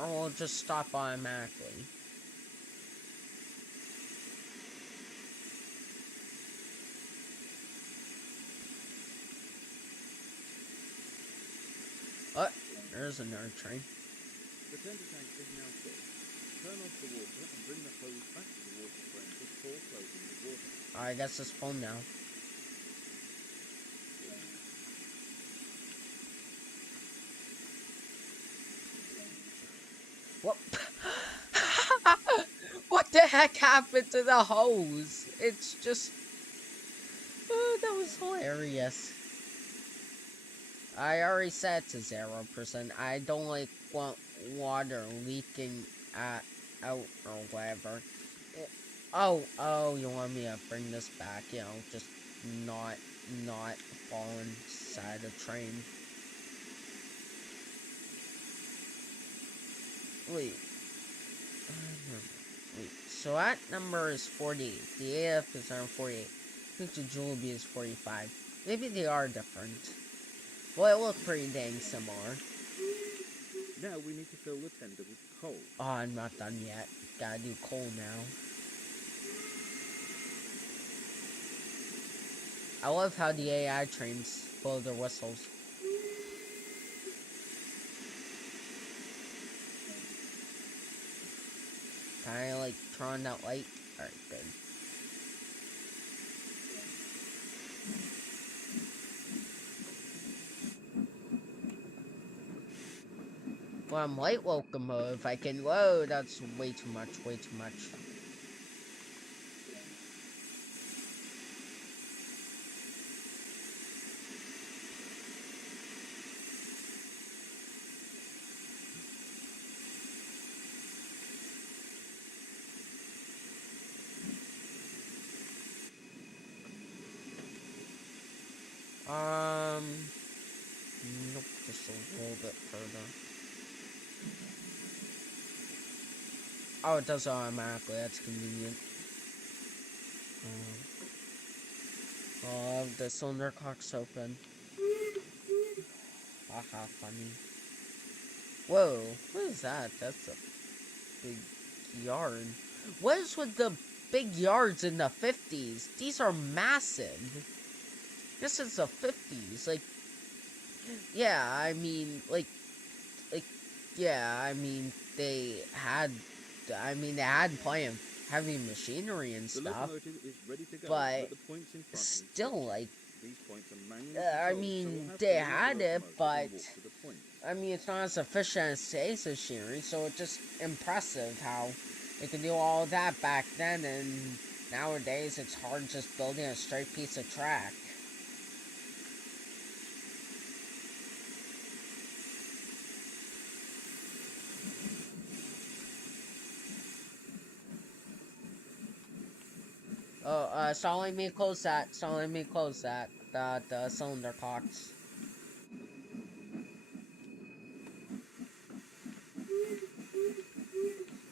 Or will it just stop automatically? Oh, there's another train. The tender tank is now filled. Turn off the water and bring the hose back to the water frame before closing the water. I guess it's full now. What? What the heck happened to the hose? It's just... Oh, that was hilarious. I already said to 0%. I don't like want water leaking out or whatever. Oh, you want me to bring this back? You know, just not fall inside the train. Wait. Wait. So that number is 48. The AF is around 48. I think the Jollibee is 45. Maybe they are different. Well, it looked pretty dang similar. Now we need to fill the tender with coal. Oh, I'm not done yet. Gotta do coal now. I love how the AI trains blow their whistles. Can I, like, turn on that light? Alright, good. Well, I'm light locomotive. I can... Whoa, that's way too much, way too much. Nope, just a little bit further. Oh, it does automatically. That's convenient. Oh, the cylinder cock's open. Haha, funny. Whoa, what is that? That's a big yard. What is with the big yards in the 50s? These are massive. This is the 50s. Like, yeah, I mean, like, yeah, I mean, they had plenty of heavy machinery and The stuff, locomotive is ready to go, but the points in front need still, touching. like, These points are manually I controlled, so mean, we'll have they to leave had the it, locomotive but, and walk to the point. I mean, it's not as efficient as today's machinery, so it's just impressive how they could do all of that back then, and nowadays it's hard just building a straight piece of track. Oh, stop letting me close that. Stop letting me close that. The cylinder cocks.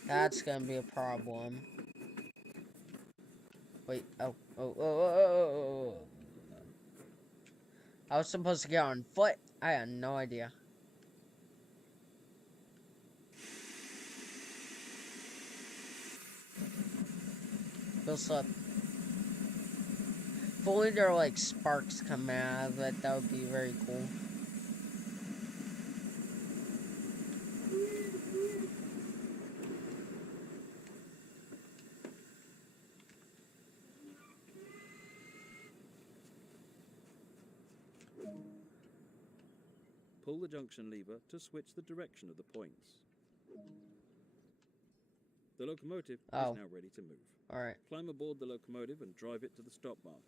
That's gonna be a problem. Wait, oh. I was supposed to get on foot. I had no idea. Bill slip. If only there were like sparks coming out of it, that would be very cool. Pull the junction lever to switch the direction of the points. The locomotive is now ready to move. Alright. Climb aboard the locomotive and drive it to the stop marker.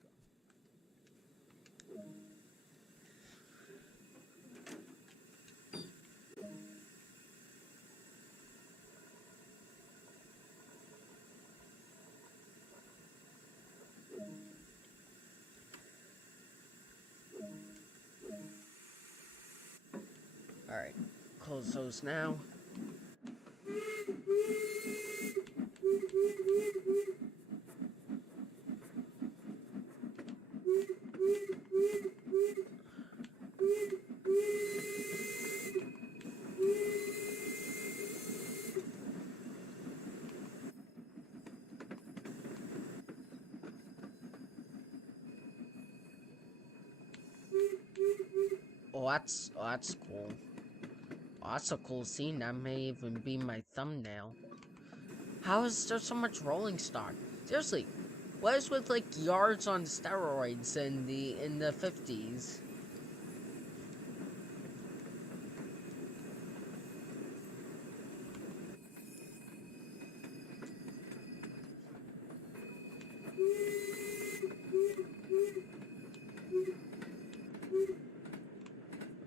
Alright. Close those now. That's cool. Oh, that's a cool scene. That may even be my thumbnail. How is there so much rolling stock? Seriously, what is with like yards on steroids in the 50s?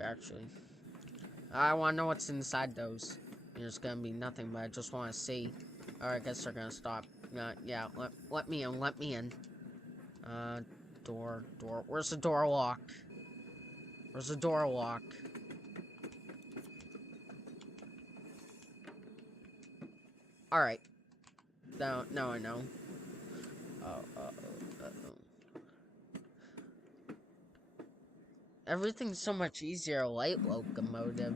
Actually, I want to know what's inside those. There's gonna be nothing, but I just want to see. Alright, I guess they're gonna stop. Yeah, let me in, let me in. Door. Where's the door lock? Where's the door lock? Alright. Now I know. Everything's so much easier, light locomotive.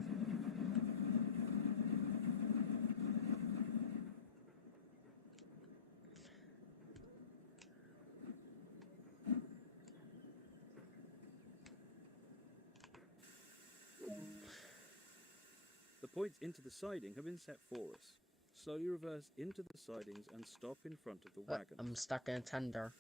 The points into the siding have been set for us. Slowly reverse into the sidings and stop in front of the wagon. I'm stuck in a tender.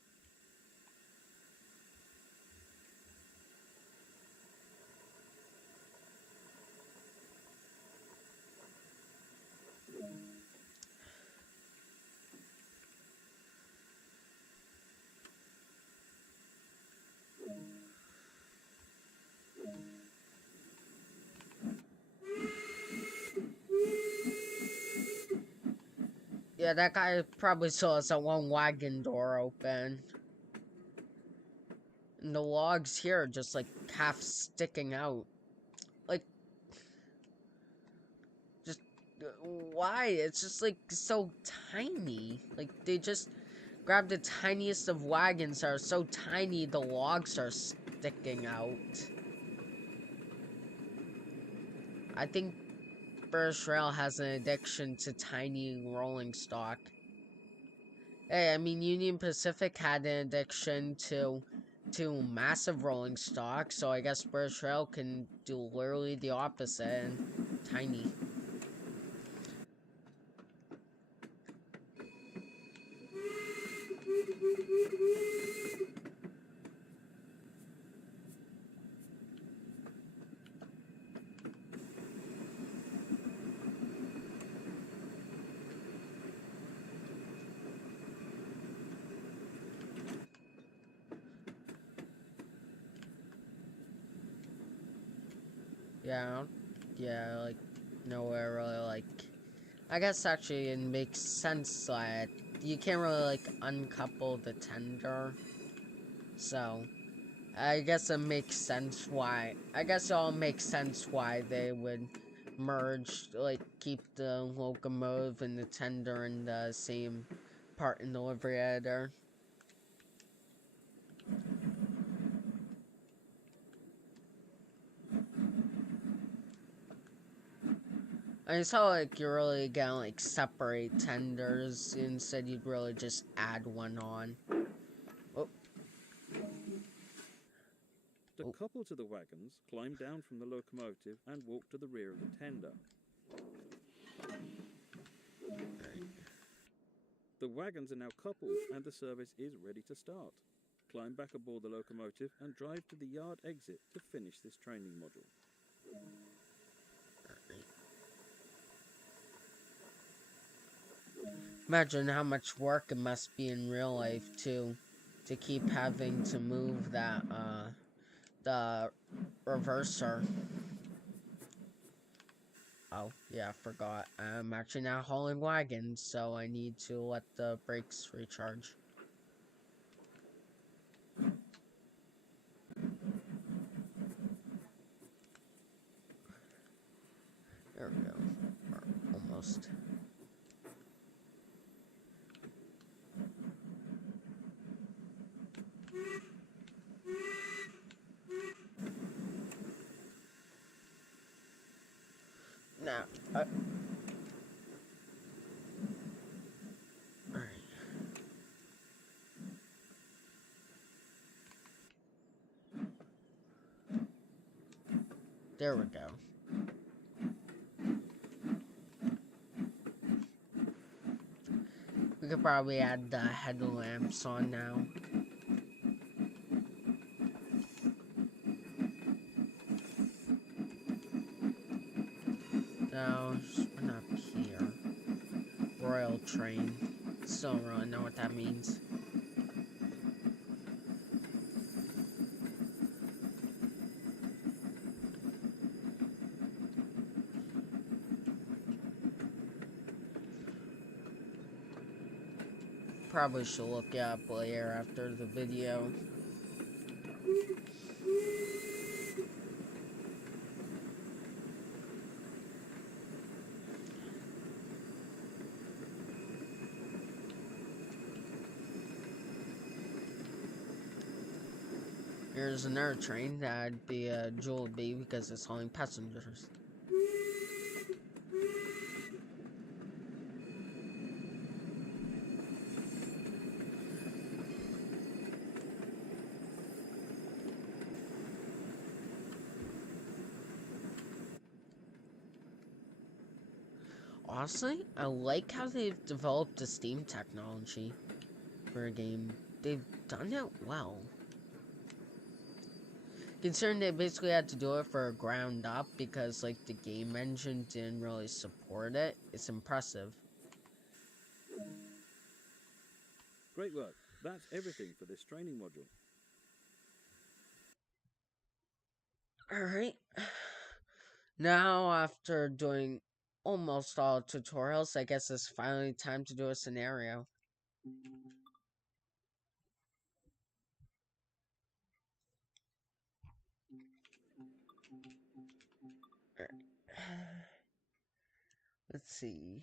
Yeah, that guy probably saw us at one wagon door open. And the logs here are just like half sticking out. Like, just, why? It's just like so tiny. Like they just grab the tiniest of wagons that are so tiny the logs are sticking out. I think British Rail has an addiction to tiny rolling stock. Hey, I mean Union Pacific had an addiction to massive rolling stock, so I guess British Rail can do literally the opposite and tiny. Yeah, like nowhere really like. I guess actually it makes sense that you can't really like uncouple the tender, so I guess it makes sense why. I guess it all makes sense why they would merge, like keep the locomotive and the tender in the same part in the delivery editor. I saw like you're really gonna like separate tenders. Instead, you'd really just add one on. Oh, To oh. couple to the wagons, climb down from the locomotive and walk to the rear of the tender. The wagons are now coupled and the service is ready to start. Climb back aboard the locomotive and drive to the yard exit to finish this training module. Imagine how much work it must be in real life to keep having to move that the reverser. Oh yeah, I forgot. I'm actually now hauling wagons, so I need to let the brakes recharge. There we go. Almost. Now, alright. There we go. We could probably add the headlamps on now. No, we're not here. Royal train. Still don't really know what that means. Probably should look it up later after the video. Here's another train that'd be a Jewel B because it's hauling passengers. Honestly, I like how they've developed the Steam technology for a game. They've done it well. Considering they basically had to do it for ground up because like the game engine didn't really support it, it's impressive. Great work. That's everything for this training module. Alright. Now, after doing almost all tutorials, I guess it's finally time to do a scenario. Let's see.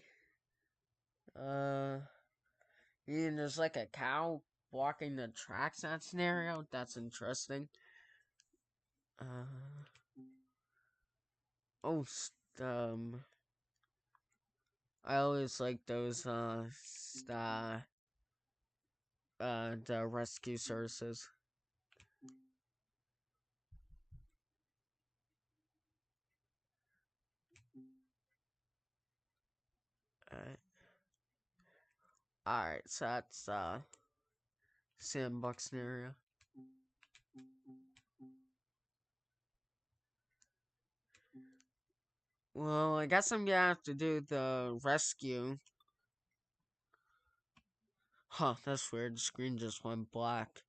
There's like a cow walking the tracks in that scenario. That's interesting. Oh, I always like those, the rescue services. Alright, so that's, sandbox scenario. Well, I guess I'm gonna have to do the rescue. Huh, that's weird. The screen just went black.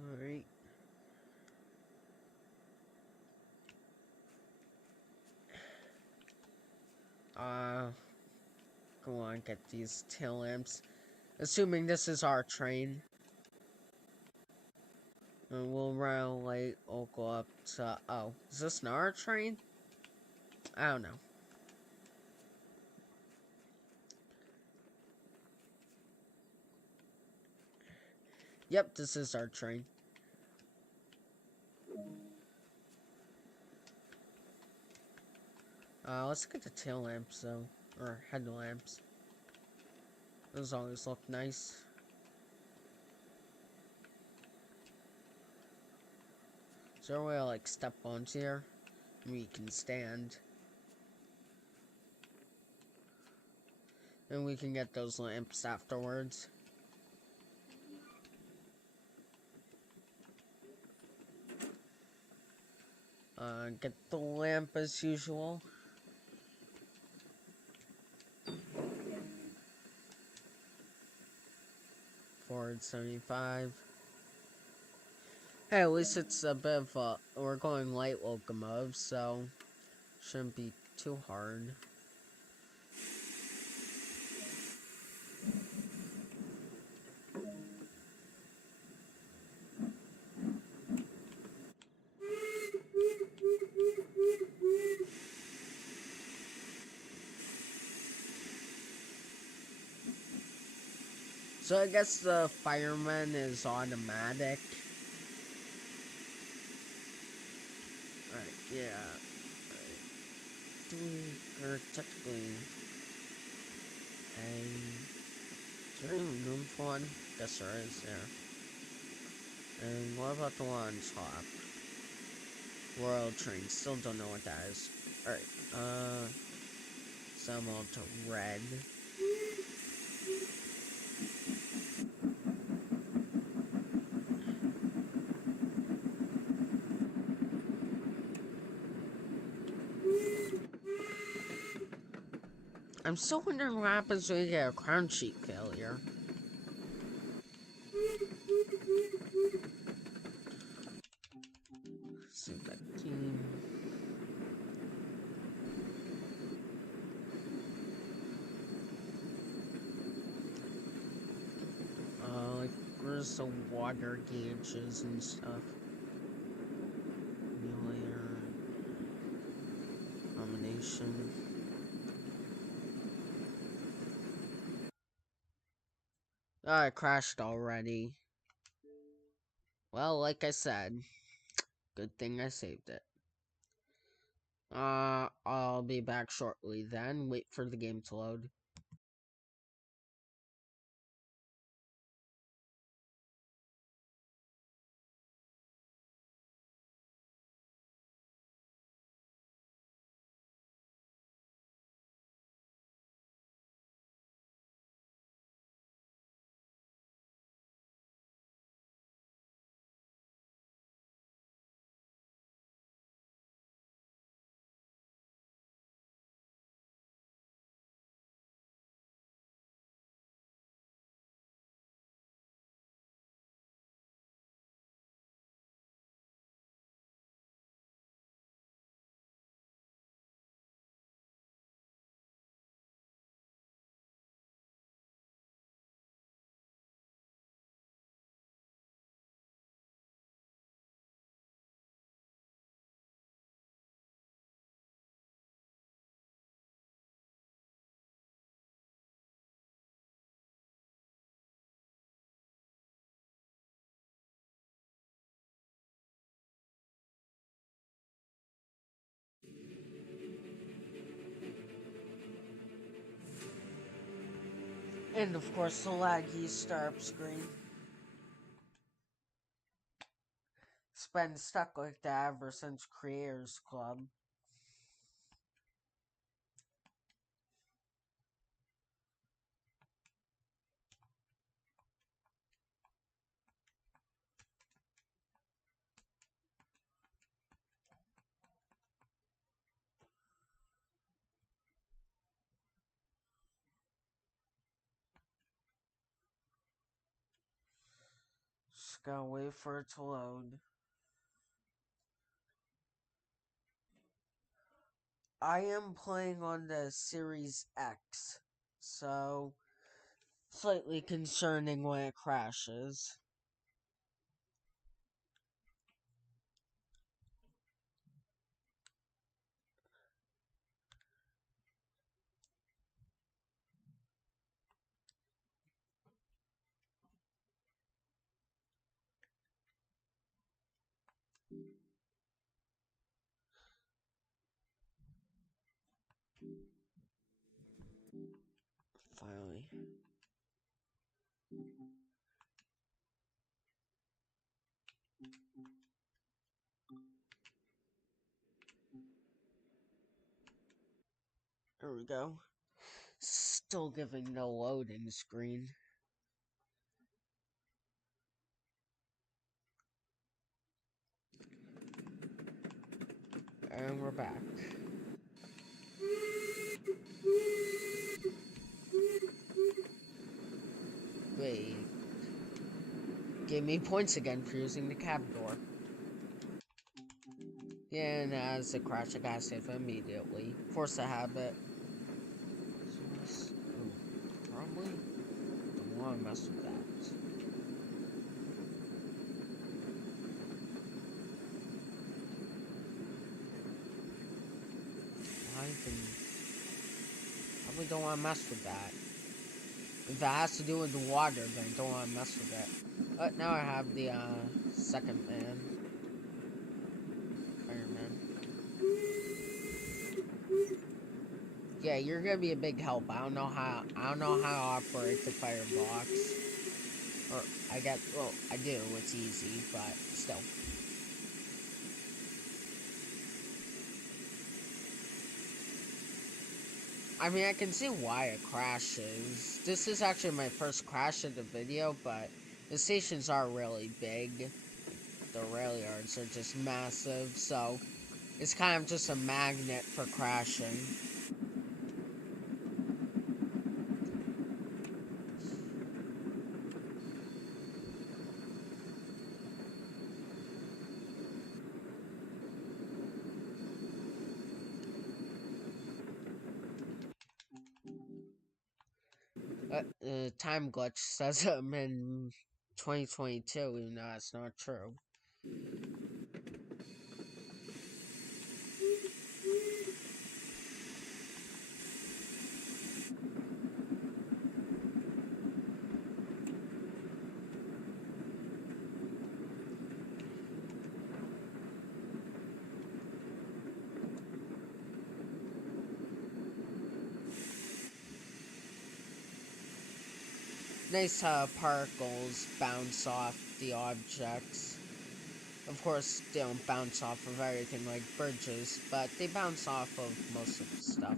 Alright. Go on, get these tail lamps. Assuming this is our train. And we'll run late, we'll go up to, oh, is this not our train? I don't know. Yep, this is our train. Let's get the tail lamps though, or headlamps. Those always look nice. Is there a way to like step onto here? We can stand. And we can get those lamps afterwards. Get the lamp as usual. Forward 75. Hey, at least it's a bit of we're going light locomotive, so shouldn't be too hard. So I guess the fireman is automatic. Alright, yeah. Right. Or technically, is there even room for one? Guess there is, yeah. And what about the one on top? Royal Train, still don't know what that is. Alright, some all to red. I'm still wondering what happens when you get a crown sheet failure. C15. Like, where's the water gauges and stuff? Emulator. Combination. Oh, it crashed already. Well, like I said, good thing I saved it. I'll be back shortly then. Wait for the game to load. And of course, the laggy start screen. It's been stuck like that ever since Creators Club. Just gotta wait for it to load. I am playing on the Series X, so slightly concerning when it crashes. Finally. There we go. Still giving no loading screen. And we're back. Wait. Gave me points again for using the cab door. Yeah, and as it crashed, I gotta save immediately. Force a habit. Probably don't want to mess with that. Probably don't want to mess with that. If it has to do with the water, then I don't want to mess with it. But now I have the second man. Fireman. Yeah, you're gonna be a big help. I don't know how to operate the firebox. Or I do, it's easy, but still. I mean, I can see why it crashes. This is actually my first crash of the video, but the stations are really big. The rail yards are just massive, so it's kind of just a magnet for crashing. Time glitch says I'm in 2022, even though that's not true. Nice how particles bounce off the objects. Of course, they don't bounce off of everything like bridges, but they bounce off of most of the stuff.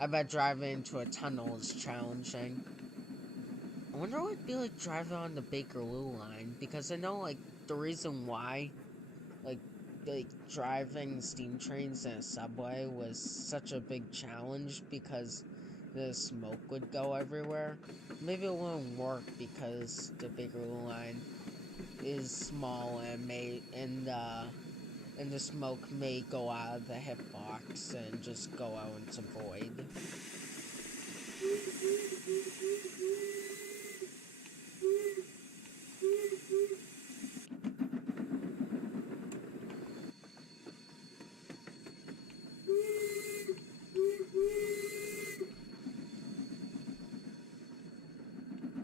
I bet driving into a tunnel is challenging. I wonder what it'd be like driving on the Bakerloo line, because I know, like, the reason why, like driving steam trains in a subway was such a big challenge because the smoke would go everywhere. Maybe it wouldn't work because the Bakerloo line is small and the smoke may go out of the hitbox and just go out into void.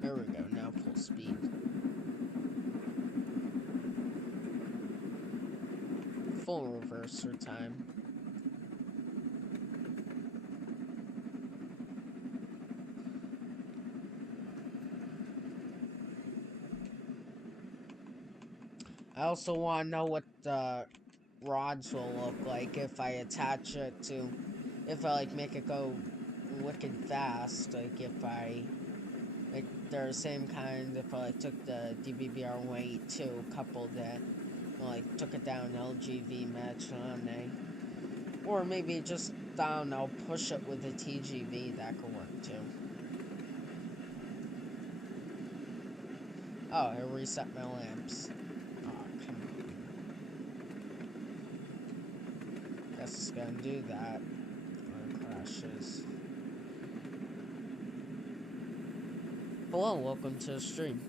There we go, now full speed. Full reverser time. I also want to know what the rods will look like if I attach it to, if I like make it go wicked fast, like if I, like they're the same kind, if I like took the DBBR 182, coupled it, and like took it down LGV match on a, or maybe just down, I'll push it with a TGV, that could work too. Oh, it reset my lamps. Oh, come on. Guess it's gonna do that when it crashes. Hello, welcome to the stream.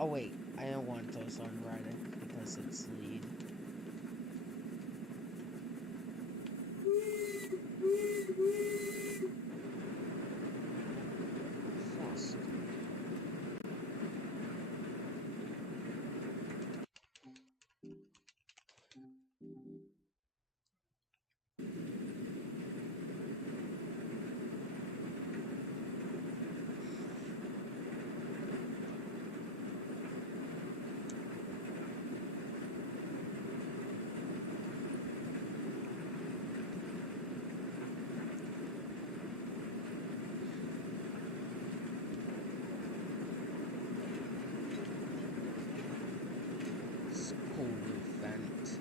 Oh wait, I don't want those on Reddit because it's lead. Fast. School event.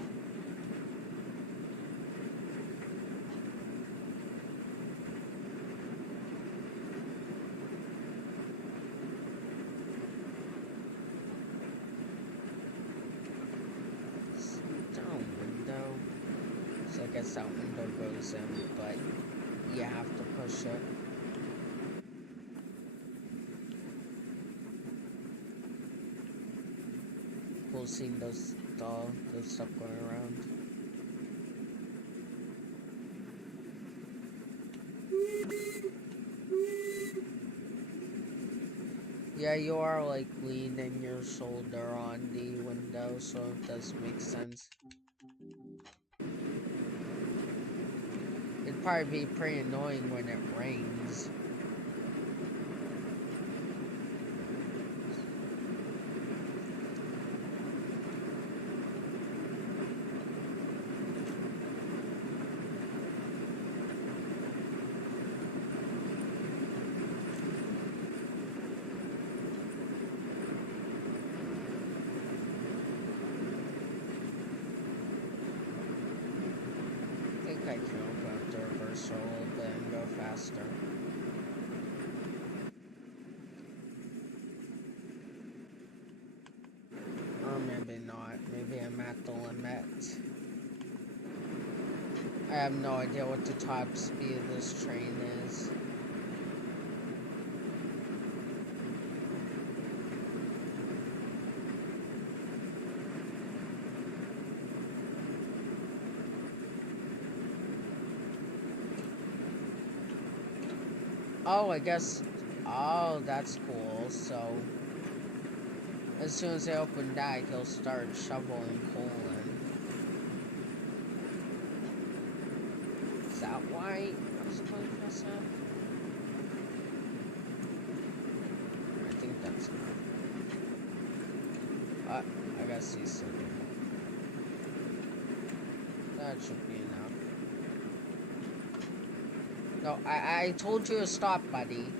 Down window. So I guess that window goes in, but you have to push it. Cool seeing those stuff going around. Yeah, you are like leaning your shoulder on the window, so it does make sense. It'd probably be pretty annoying when it rains. I think I can open up the reverse a little bit and go faster. Or maybe not. Maybe I'm at the limit. I have no idea what the top speed of this train is. Oh, I guess. Oh, that's cool. So, as soon as I open that, he'll start shoveling coal in. Is that why I was going to press that? I think that's enough. I guess he's still doing it. That should be enough. No, I told you to stop, buddy.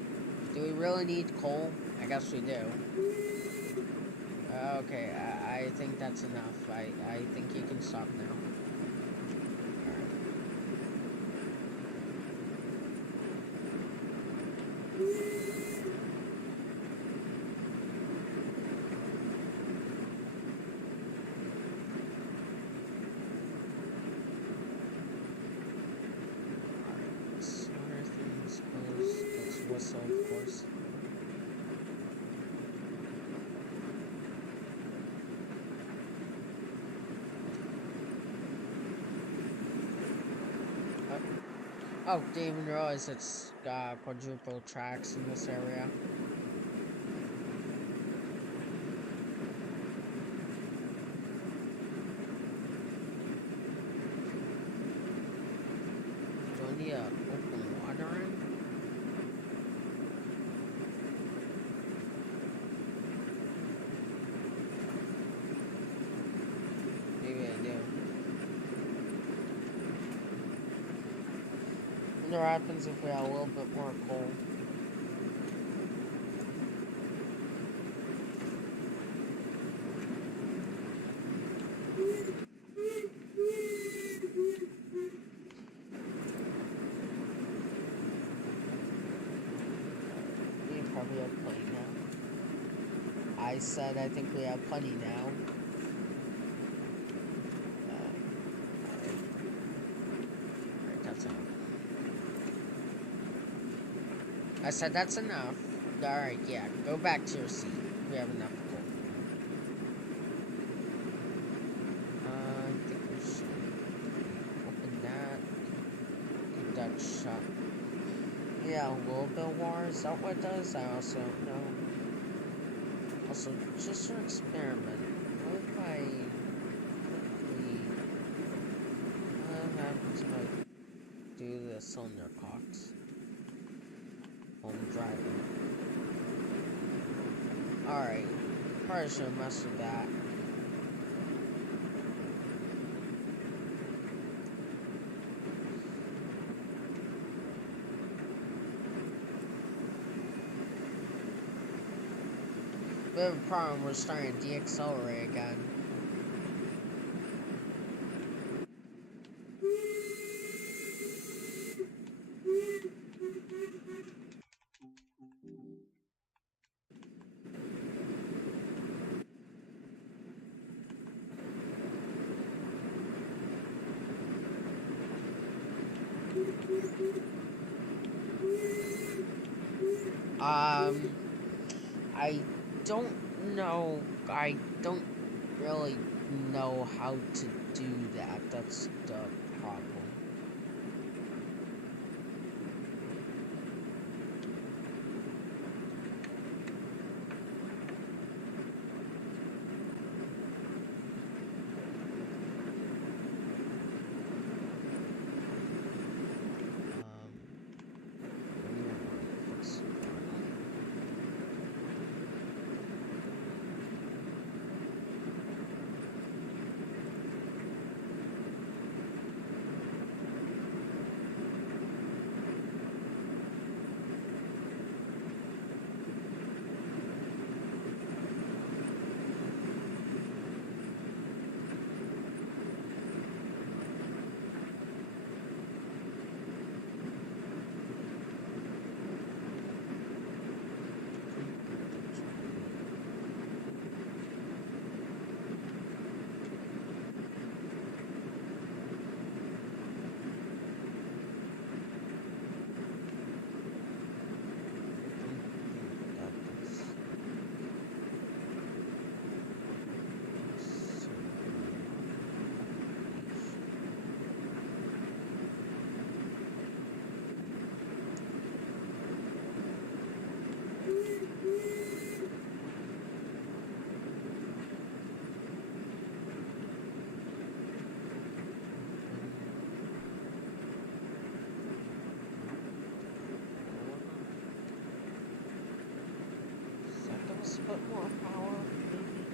Do we really need coal? I guess we do. Okay, I think that's enough. I think you can stop now. Alright, so everything's closed. Let's whistle, of course. Oh, didn't even realize it's quadruple tracks in this area. plenty of open water in? Maybe I do. Wonder what happens if we have a little bit more coal. We probably have plenty now. I said I think we have plenty now. Alright, that's enough. I said that's enough. Alright, yeah, go back to your seat. We have enough coal. I think we should open that. Keep that shut. Yeah, a little bit of water. Is that what it does? I also don't know. Also, just an experiment. What if I quickly... What happens if I do the cylinder cocks while I'm driving? Alright. Probably shouldn't mess with that. We have a problem. We're starting to deaccelerate again. I don't know. I don't really know how to do that. That's the problem. But more power, maybe.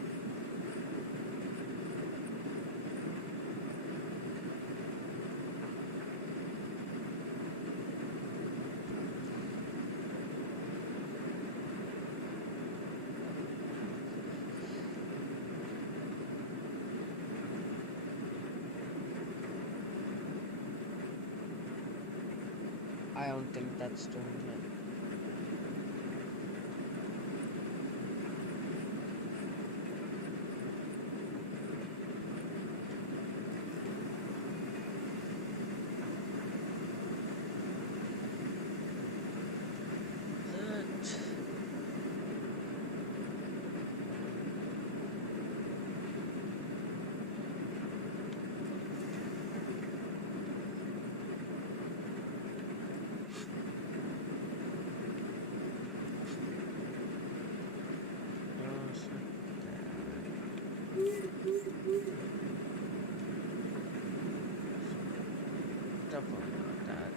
I don't think that's doing it. Definitely not that.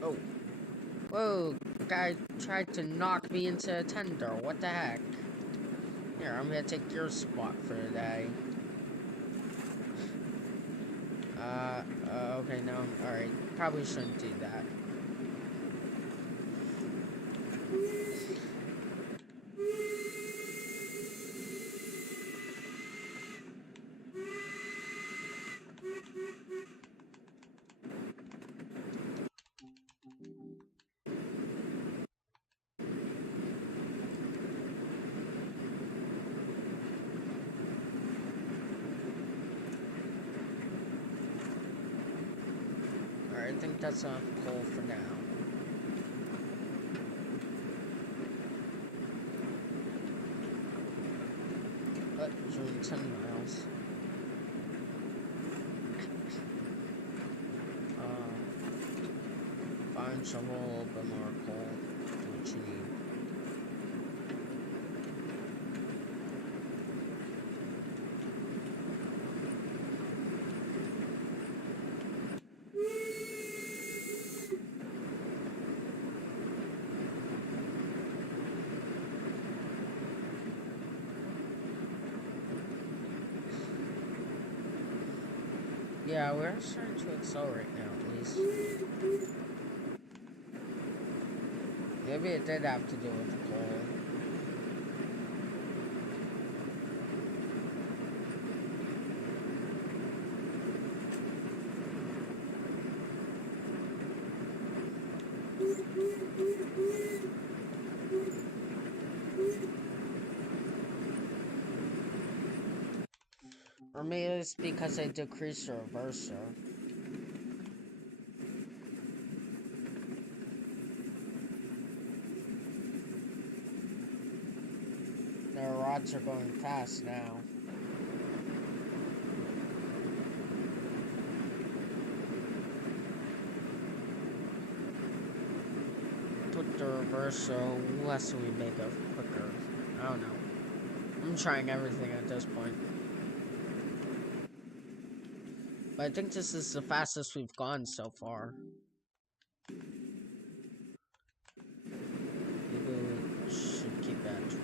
Oh. Whoa, guy tried to knock me into a tender. What the heck? Here, I'm gonna take your spot for today. Okay, no, alright. Probably shouldn't do that. Alright, I think that's enough coal for now. But doing 10 miles. Find some a little bit more coal. What you need. Yeah, we're starting to accelerate now, at least. Maybe it did have to do with the coal. Or maybe it's because I decreased the reverser. Their rods are going fast now. Put the reverser less we make it quicker. I don't know. I'm trying everything at this point. But I think this is the fastest we've gone so far. Maybe we should keep that at 20.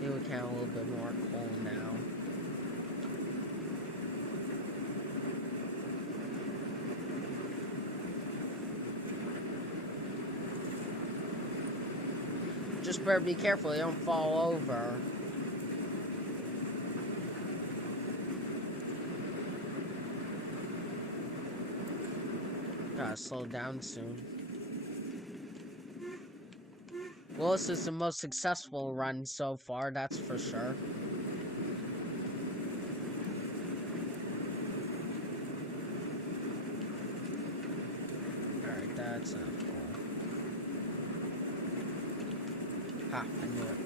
Maybe we can have a little bit more coal now. Just better be careful, you don't fall over. Gotta slow down soon. Well, this is the most successful run so far, that's for sure. Alright, that's not cool. Ha, I knew it.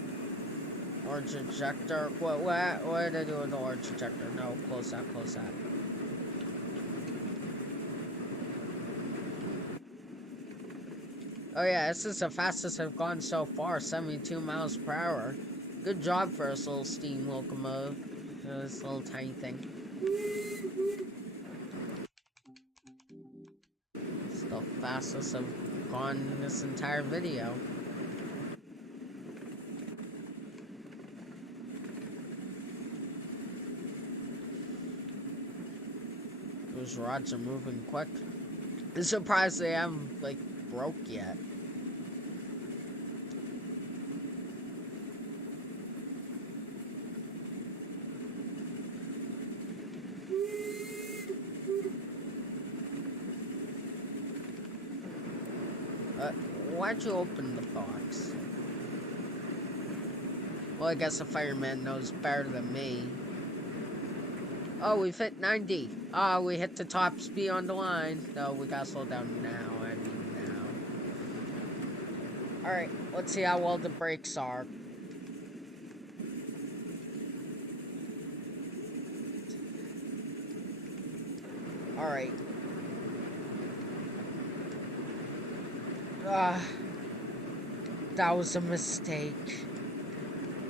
Orange ejector. What did I do with the orange ejector? No, close that, close that. Oh yeah, this is the fastest I've gone so far, 72 miles per hour. Good job for this little steam locomotive. This little tiny thing. It's the fastest I've gone in this entire video. Those rods are moving quick. I'm surprised they haven't, like, broke yet. Why'd you open the box? Well, I guess the fireman knows better than me. Oh, we've hit 90. Oh, we hit the top speed on the line. No, we gotta slow down now. I mean, Alright, let's see how well the brakes are. Alright. That was a mistake.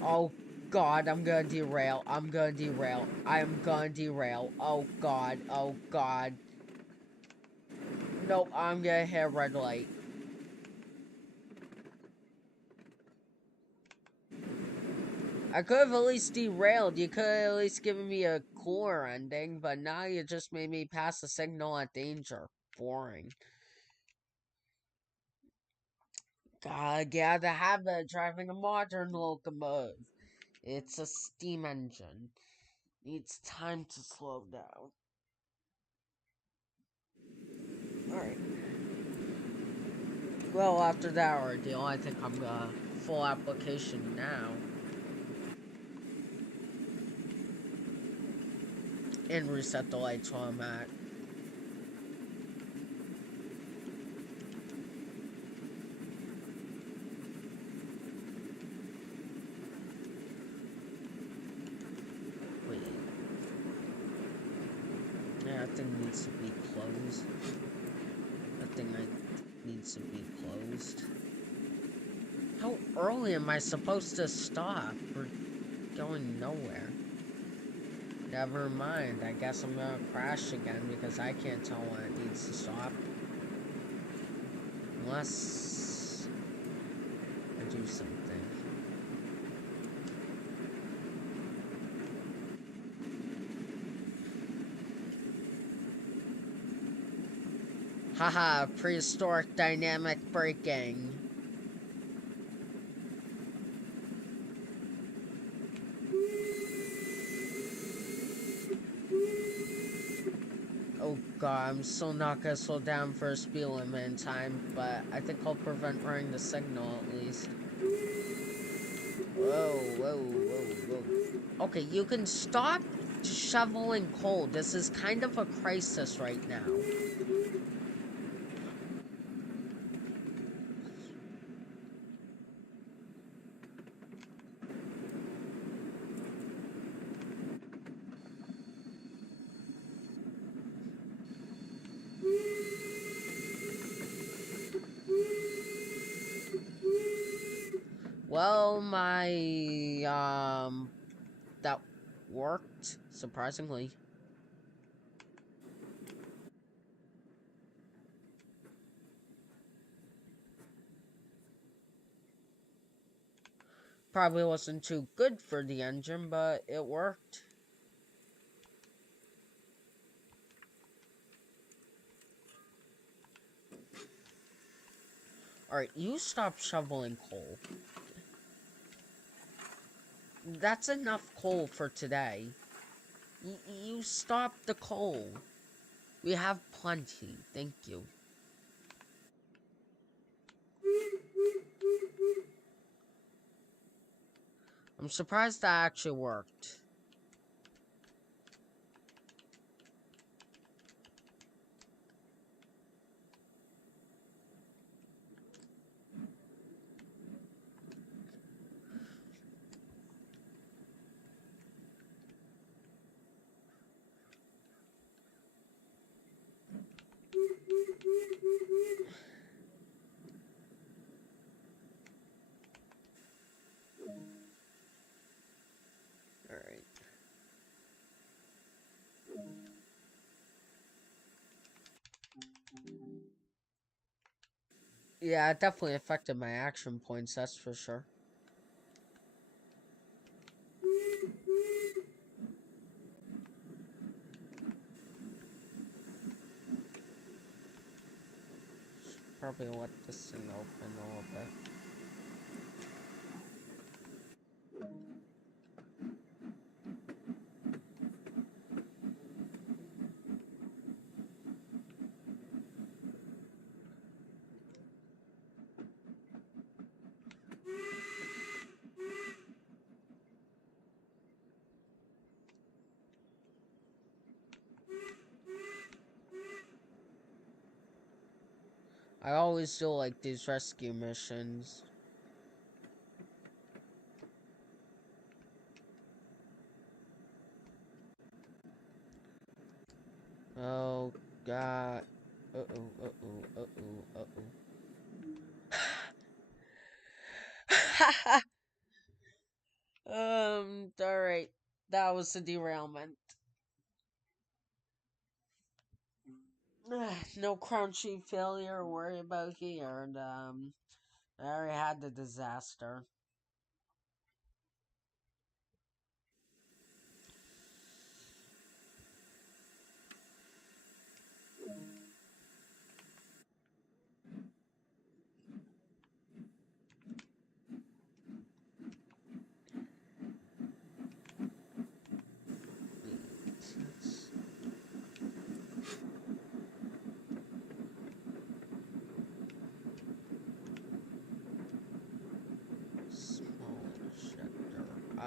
Oh god, I'm gonna derail. I'm gonna derail. I'm gonna derail. Oh god, oh god. Nope, I'm gonna hit a red light. I could have at least derailed. You could have at least given me a cooler ending, but now you just made me pass the signal at danger. Boring. Gotta get the habit of driving a modern locomotive. It's a steam engine. Needs time to slow down. Alright. Well, after that ordeal, I think I'm gonna full application now. And reset the lights while I'm at. Wait. Yeah, that thing needs to be closed. That thing needs to be closed. How early am I supposed to stop? We're going nowhere. Never mind. I guess I'm gonna crash again because I can't tell when it needs to stop. Unless I do something. Haha, prehistoric dynamic braking. Oh god, I'm still not gonna slow down for a speed limit in time, but I think I'll prevent running the signal at least. Whoa, whoa, whoa, whoa. Okay, you can stop shoveling coal. This is kind of a crisis right now. Well, that worked, surprisingly. Probably wasn't too good for the engine, but it worked. Alright, you stop shoveling coal. That's enough coal for today. You stop the coal. We have plenty, thank you. I'm surprised that actually worked. Alright. Yeah, it definitely affected my action points, that's for sure. Probably let this thing open a little bit. I always do like these rescue missions. Oh god. Uh-oh, uh-oh, uh-oh, uh-oh. Alright. That was a derailment. No crown sheet failure to worry about here, and I already had the disaster. That's small ejector.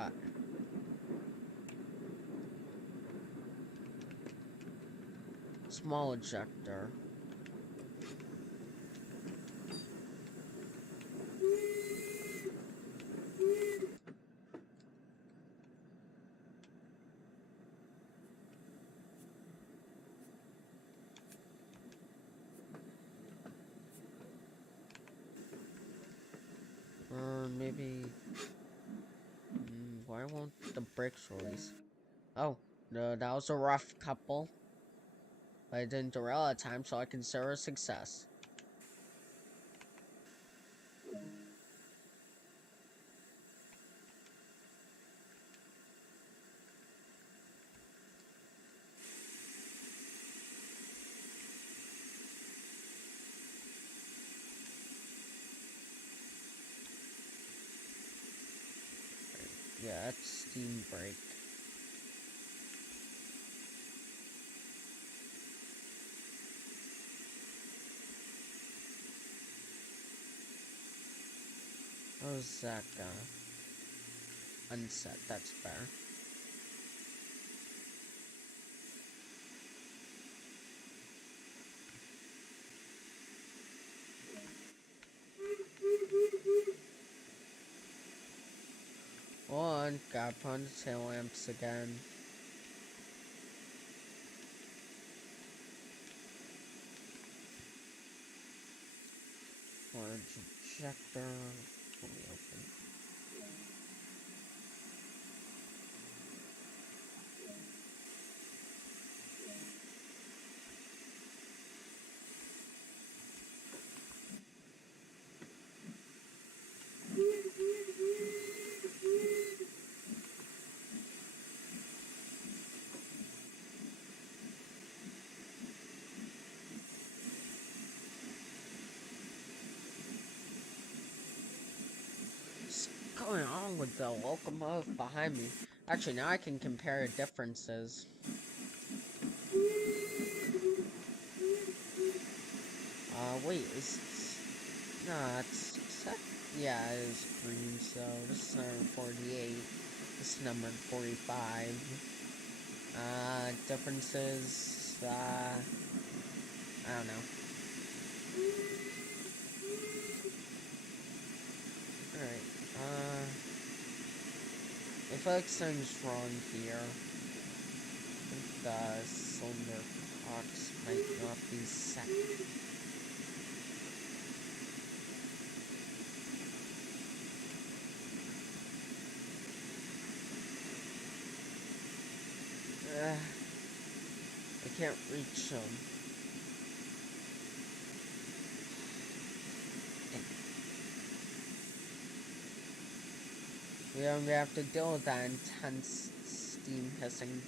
Small ejector. Maybe. Why won't the brakes release? Oh, no, that was a rough couple. But I didn't derail at time, so I consider a success. Yeah, that's steam brake. How's that unset? That's better. One, gotta put on the tail lamps again. Large ejector. Let me open. What's going on with the locomotive behind me? Actually, now I can compare differences. Wait, no, yeah, it is green, so this is number 48. This is number 45. Differences, I don't know. Alright, I feel like something's wrong here. I think the cylinder cocks might not be set. I can't reach them. We don't have to deal with that intense steam hissing.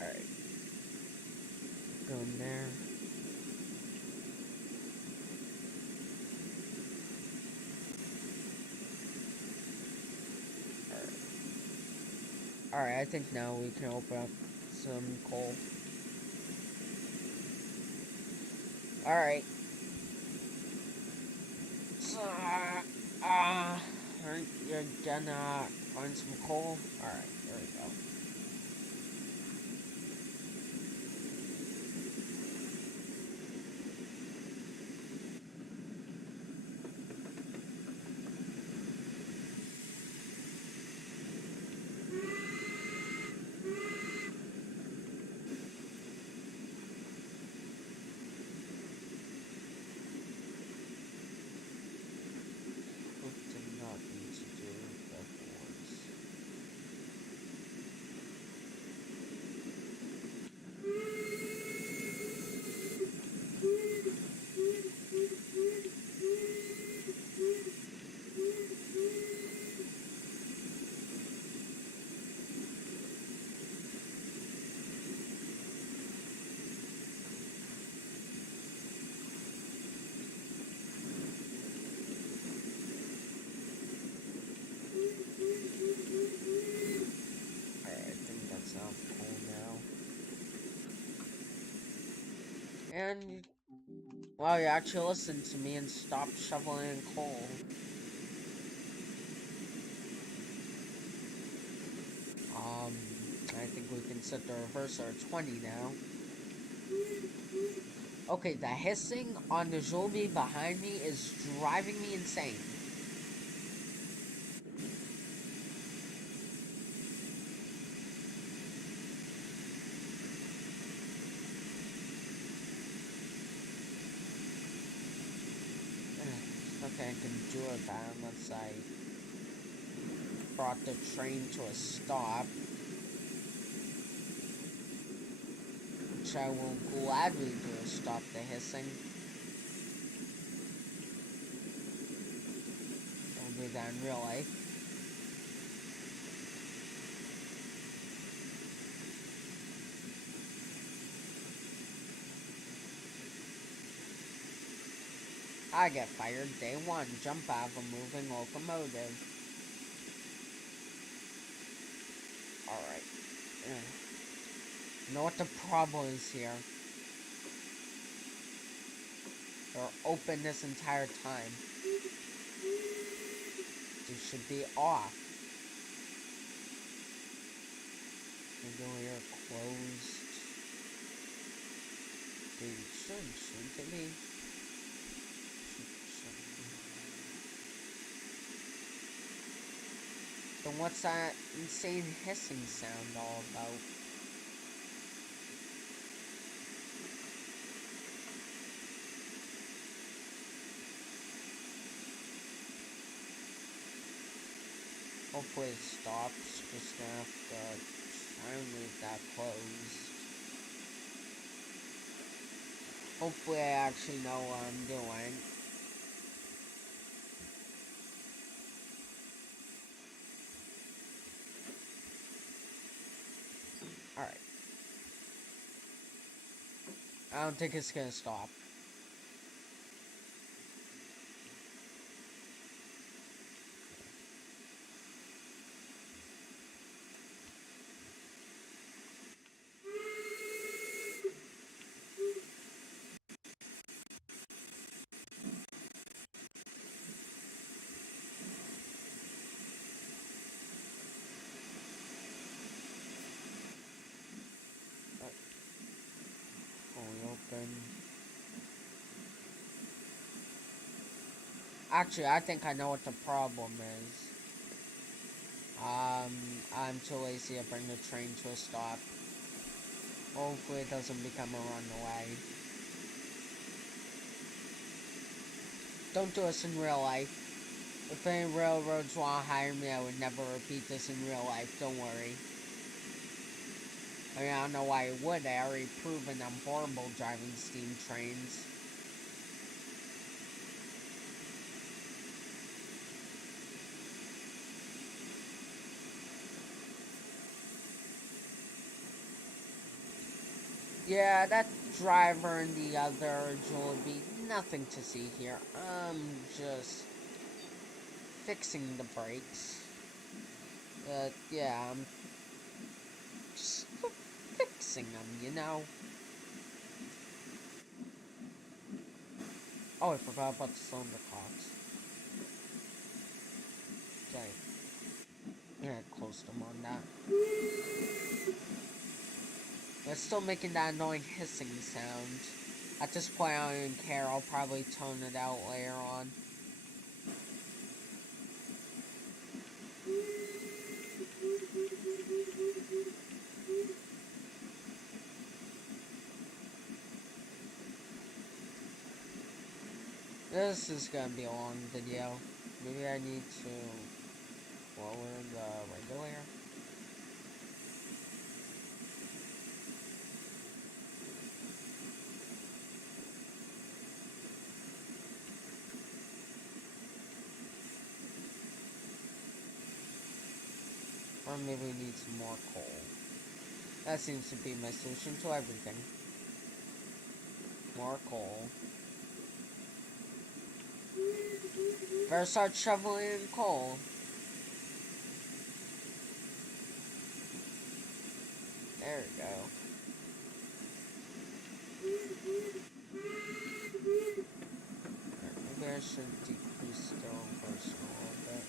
Alright. Go in there. Alright, I think now we can open up some coal. Alright. Alright, you're gonna find some coal? Alright, there we go. What did not need to do that was. Alright, I think that's enough coal now. And, well, you actually listened to me and stopped shoveling coal. I think we can set the reverser at 20 now. Okay, the hissing on the Zolby behind me is driving me insane. Okay, I can do it that unless I brought the train to a stop. Which I will gladly do to stop the hissing. I'll do that in real life. I get fired day one. Jump out of a moving locomotive. Alright. You know what the problem is here? They're open this entire time. They should be off. Maybe we're closed. They shouldn't they be? Then what's that insane hissing sound all about? Hopefully it stops. Just gonna have to try and leave that closed. Hopefully I actually know what I'm doing. Alright. I don't think it's gonna stop. Open. Actually, I think I know what the problem is. I'm too lazy to bring the train to a stop. Hopefully it doesn't become a runaway. Don't do this in real life. If any railroads want to hire me, I would never repeat this in real life. Don't worry. I mean, I don't know why I would. I already proven I'm horrible driving steam trains. Yeah, that driver and the other will be nothing to see here. I'm just fixing the brakes. Yeah, I'm just fixing them, you know? Oh, I forgot about the cylinder cocks. like, yeah, close them on that. But it's still making that annoying hissing sound. At this point, I don't even care. I'll probably tone it out later on. This is gonna be a long video. Maybe I need to lower the regulator. Or maybe we need some more coal. That seems to be my solution to everything. More coal. Better start shoveling in coal. There we go. Maybe I should decrease the reverse a little bit.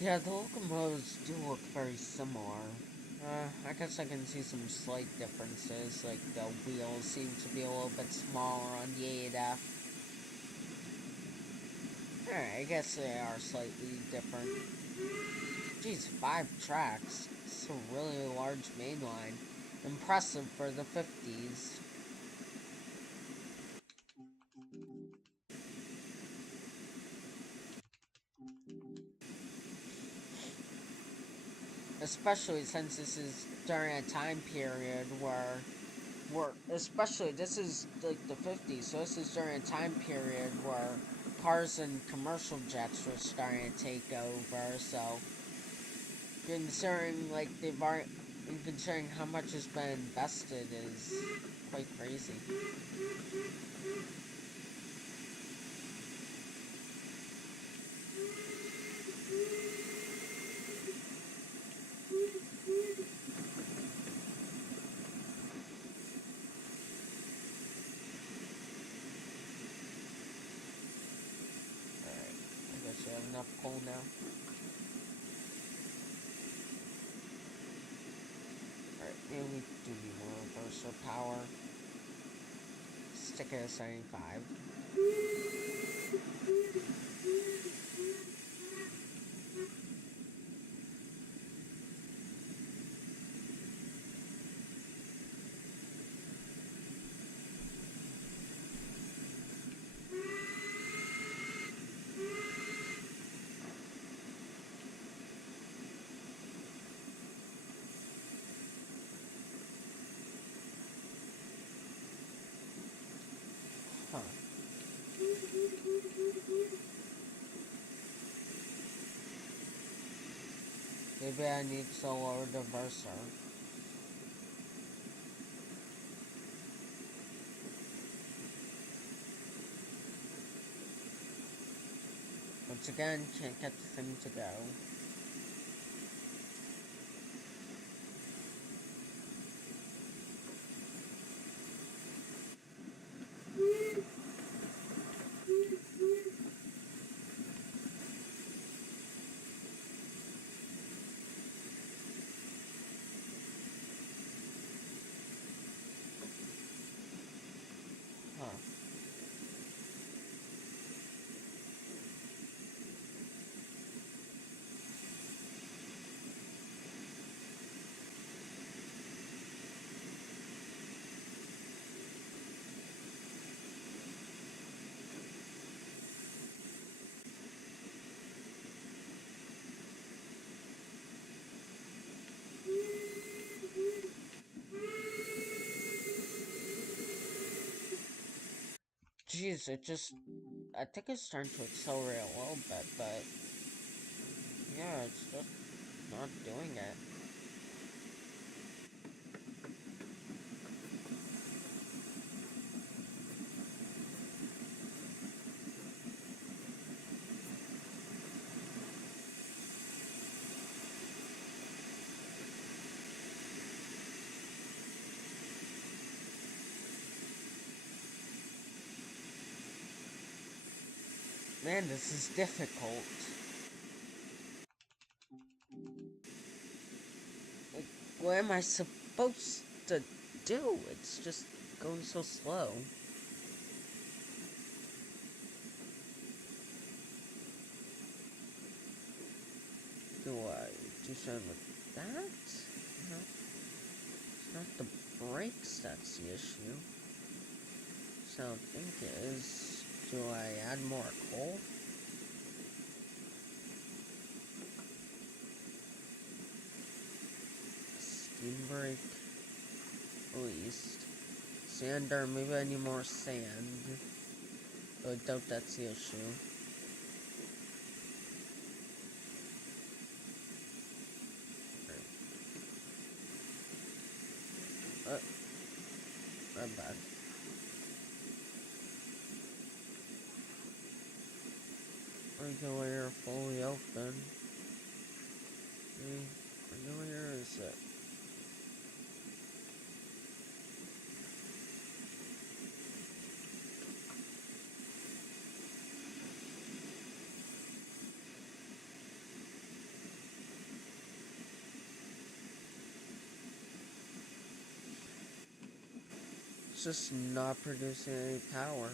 Yeah, the locomotives do look very similar. I guess I can see some slight differences, like the wheels seem to be a little bit smaller on the 8F. Alright, I guess they are slightly different. Geez, 5 tracks. It's a really large main line. Impressive for the 50s. Especially since this is during a time period where especially this is like the 50s, so this is during a time period where cars and commercial jets were starting to take over, so considering like considering how much has been invested is quite crazy. Enough coal now. Alright, maybe we do need more reverser power. Stick it at 75. Huh. Maybe I need to lower the reverser. Once again, can't get the thing to go. Huh. Jeez, I think it's starting to accelerate a little bit, but yeah, it's just not doing it. Man, this is difficult. Like, what am I supposed to do? It's just going so slow. Do I do something with that? No, it's not the brakes that's the issue. So I think it is, do I add more coal? Steam brake, released. Sander, maybe I need more sand. But I doubt that's the issue. My bad. Regulator fully open. Regulator is it? It's just not producing any power.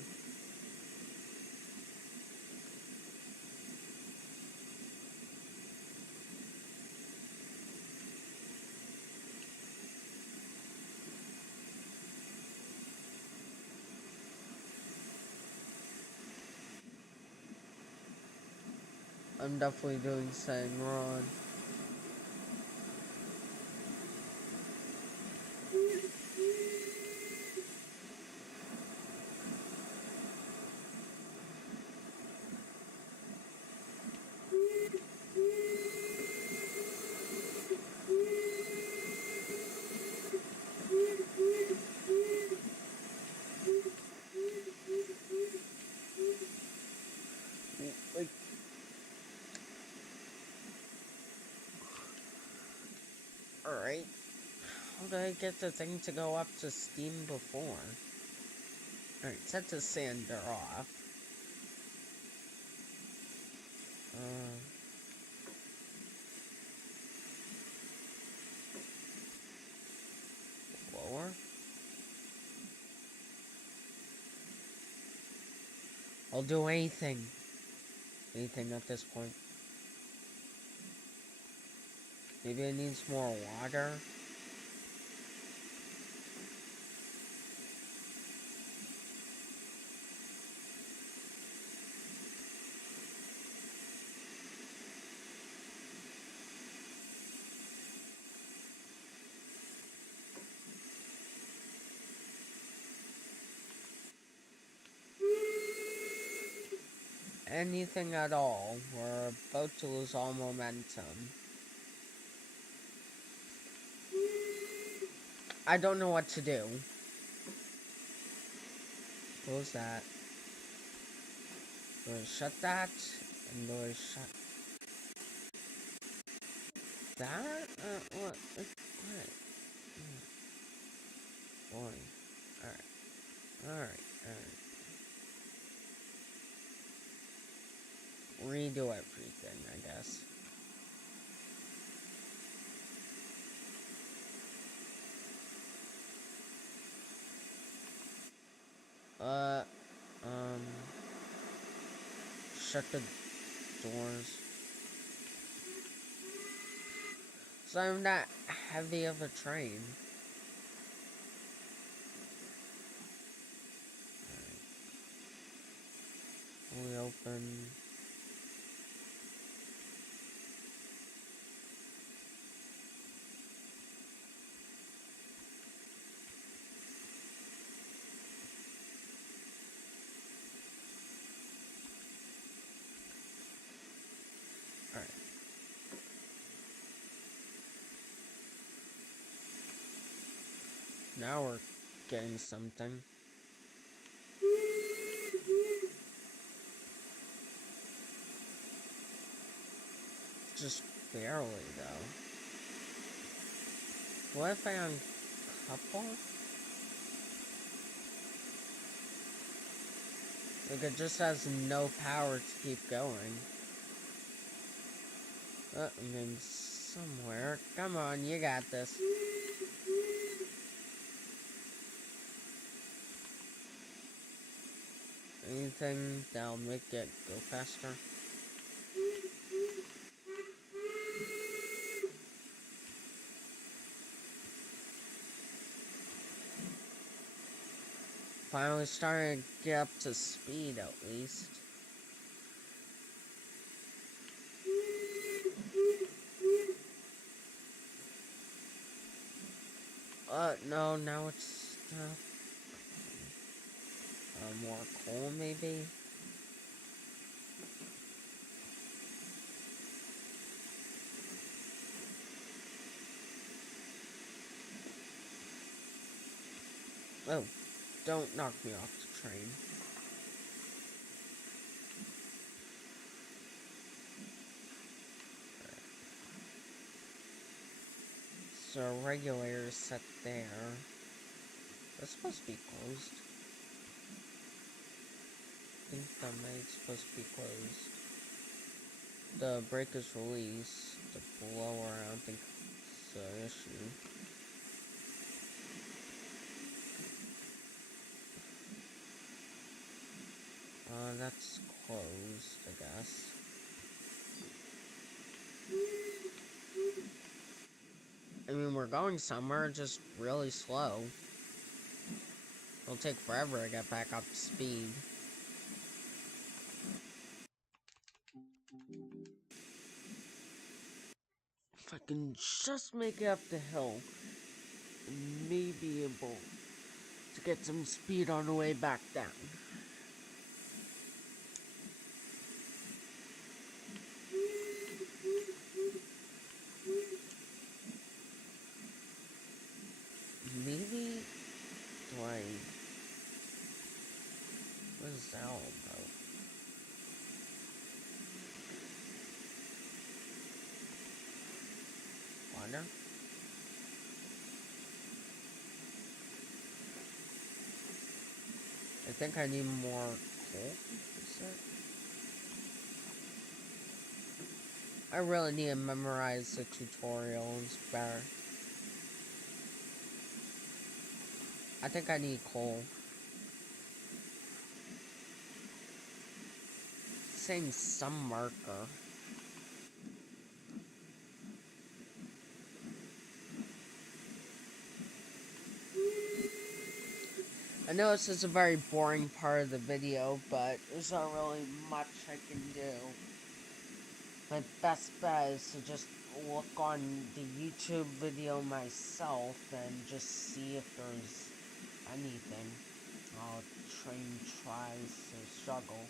I'm definitely doing something wrong. Like, alright. How did I get the thing to go up to steam before? Alright, set the sander off. Lower? I'll do anything. Anything at this point. Maybe it needs more water? Anything at all. We're about to lose all momentum. I don't know what to do. Close that. Do I shut that? And do I shut that? What? What? Boy. Alright. Redo everything, I guess. Shut the doors. So I'm not heavy of a train. Alright. We open. Alright. Now we're getting something. Just barely, though. What if I uncouple? Like, it just has no power to keep going. I'm getting somewhere. Come on, you got this. Anything that'll make it go faster? Finally starting to get up to speed, at least. No, now it's, more coal, maybe? Oh, don't knock me off the train. So, regulator set there. That's supposed to be closed. I think that might's supposed to be closed. The brake is released. The blower, I don't think it's an issue. That's closed, I guess. I mean, we're going somewhere, just really slow. It'll take forever to get back up to speed. If I can just make it up the hill, I may be able to get some speed on the way back down. Maybe, like, what is that all about? Wonder? I think I need more coal. Is it? I really need to memorize the tutorials better. I think I need coal. It's saying some marker. I know this is a very boring part of the video, but there's not really much I can do. My best bet is to just look on the YouTube video myself and just see if there's anything. Train tries to struggle.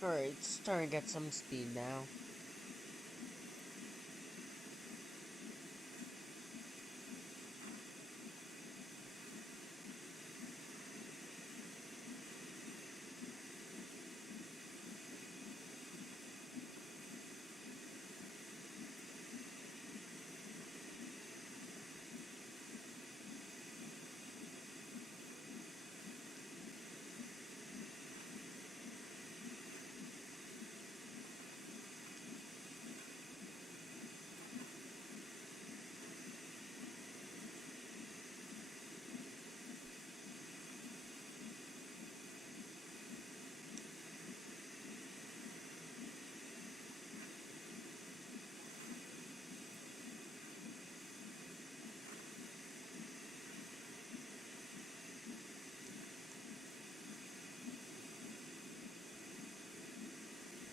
Alright, it's starting to get some speed now.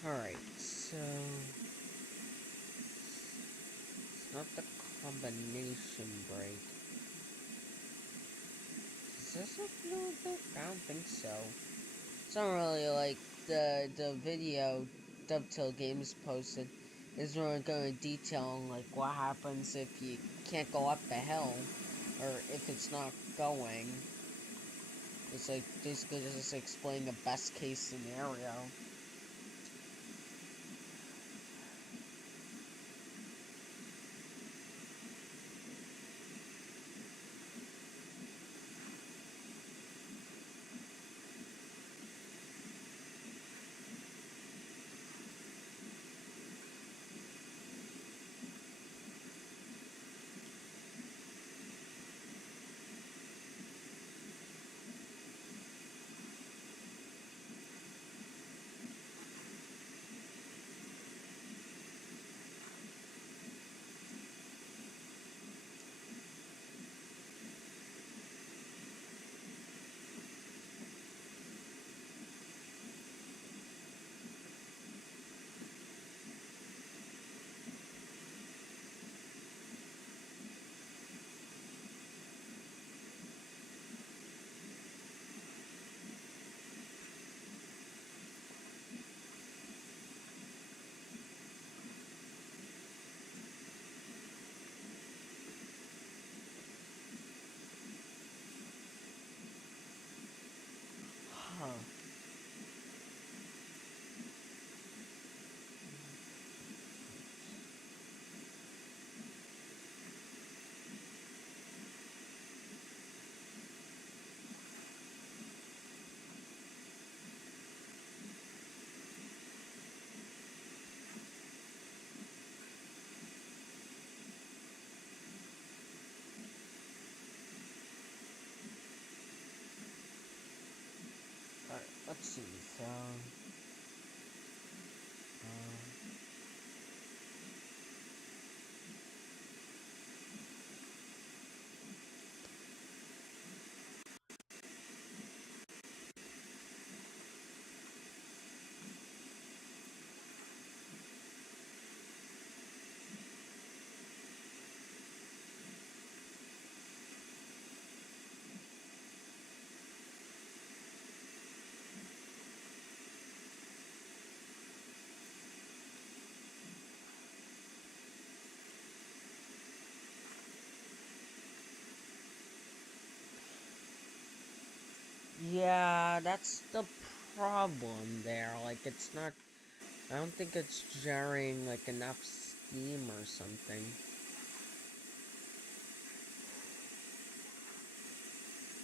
Alright, so it's not the combination break. Is this a new thing? I don't think so. It's not really like the video Dovetail Games posted is really going to detail on like what happens if you can't go up the hill or if it's not going. It's like basically just explaining the best case scenario. Huh. Alright, let's see. So, yeah, that's the problem there. Like, it's not. I don't think it's generating like enough steam or something.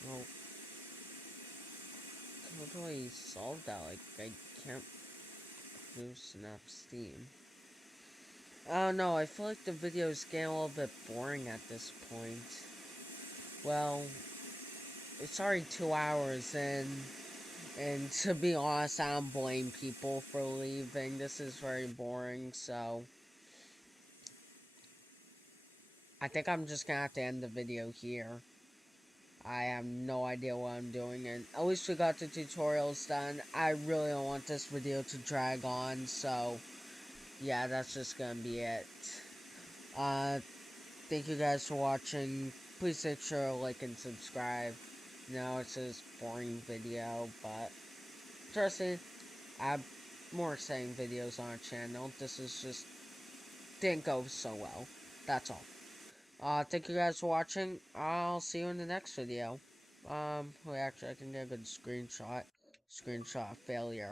Well, how do I solve that? Like, I can't produce enough steam. Oh no, I feel like the video's getting a little bit boring at this point. Well, it's already 2 hours in, and to be honest, I don't blame people for leaving. This is very boring, so I think I'm just gonna have to end the video here. I have no idea what I'm doing, and at least we got the tutorials done. I really don't want this video to drag on, so yeah, that's just gonna be it. Uh, Thank you guys for watching. Please make sure to like and subscribe. No, it's just boring video, but trust me, I more exciting videos on our channel. This is just didn't go so well. That's all. Thank you guys for watching. I'll see you in the next video. Wait, actually, I can get a good screenshot. Screenshot failure.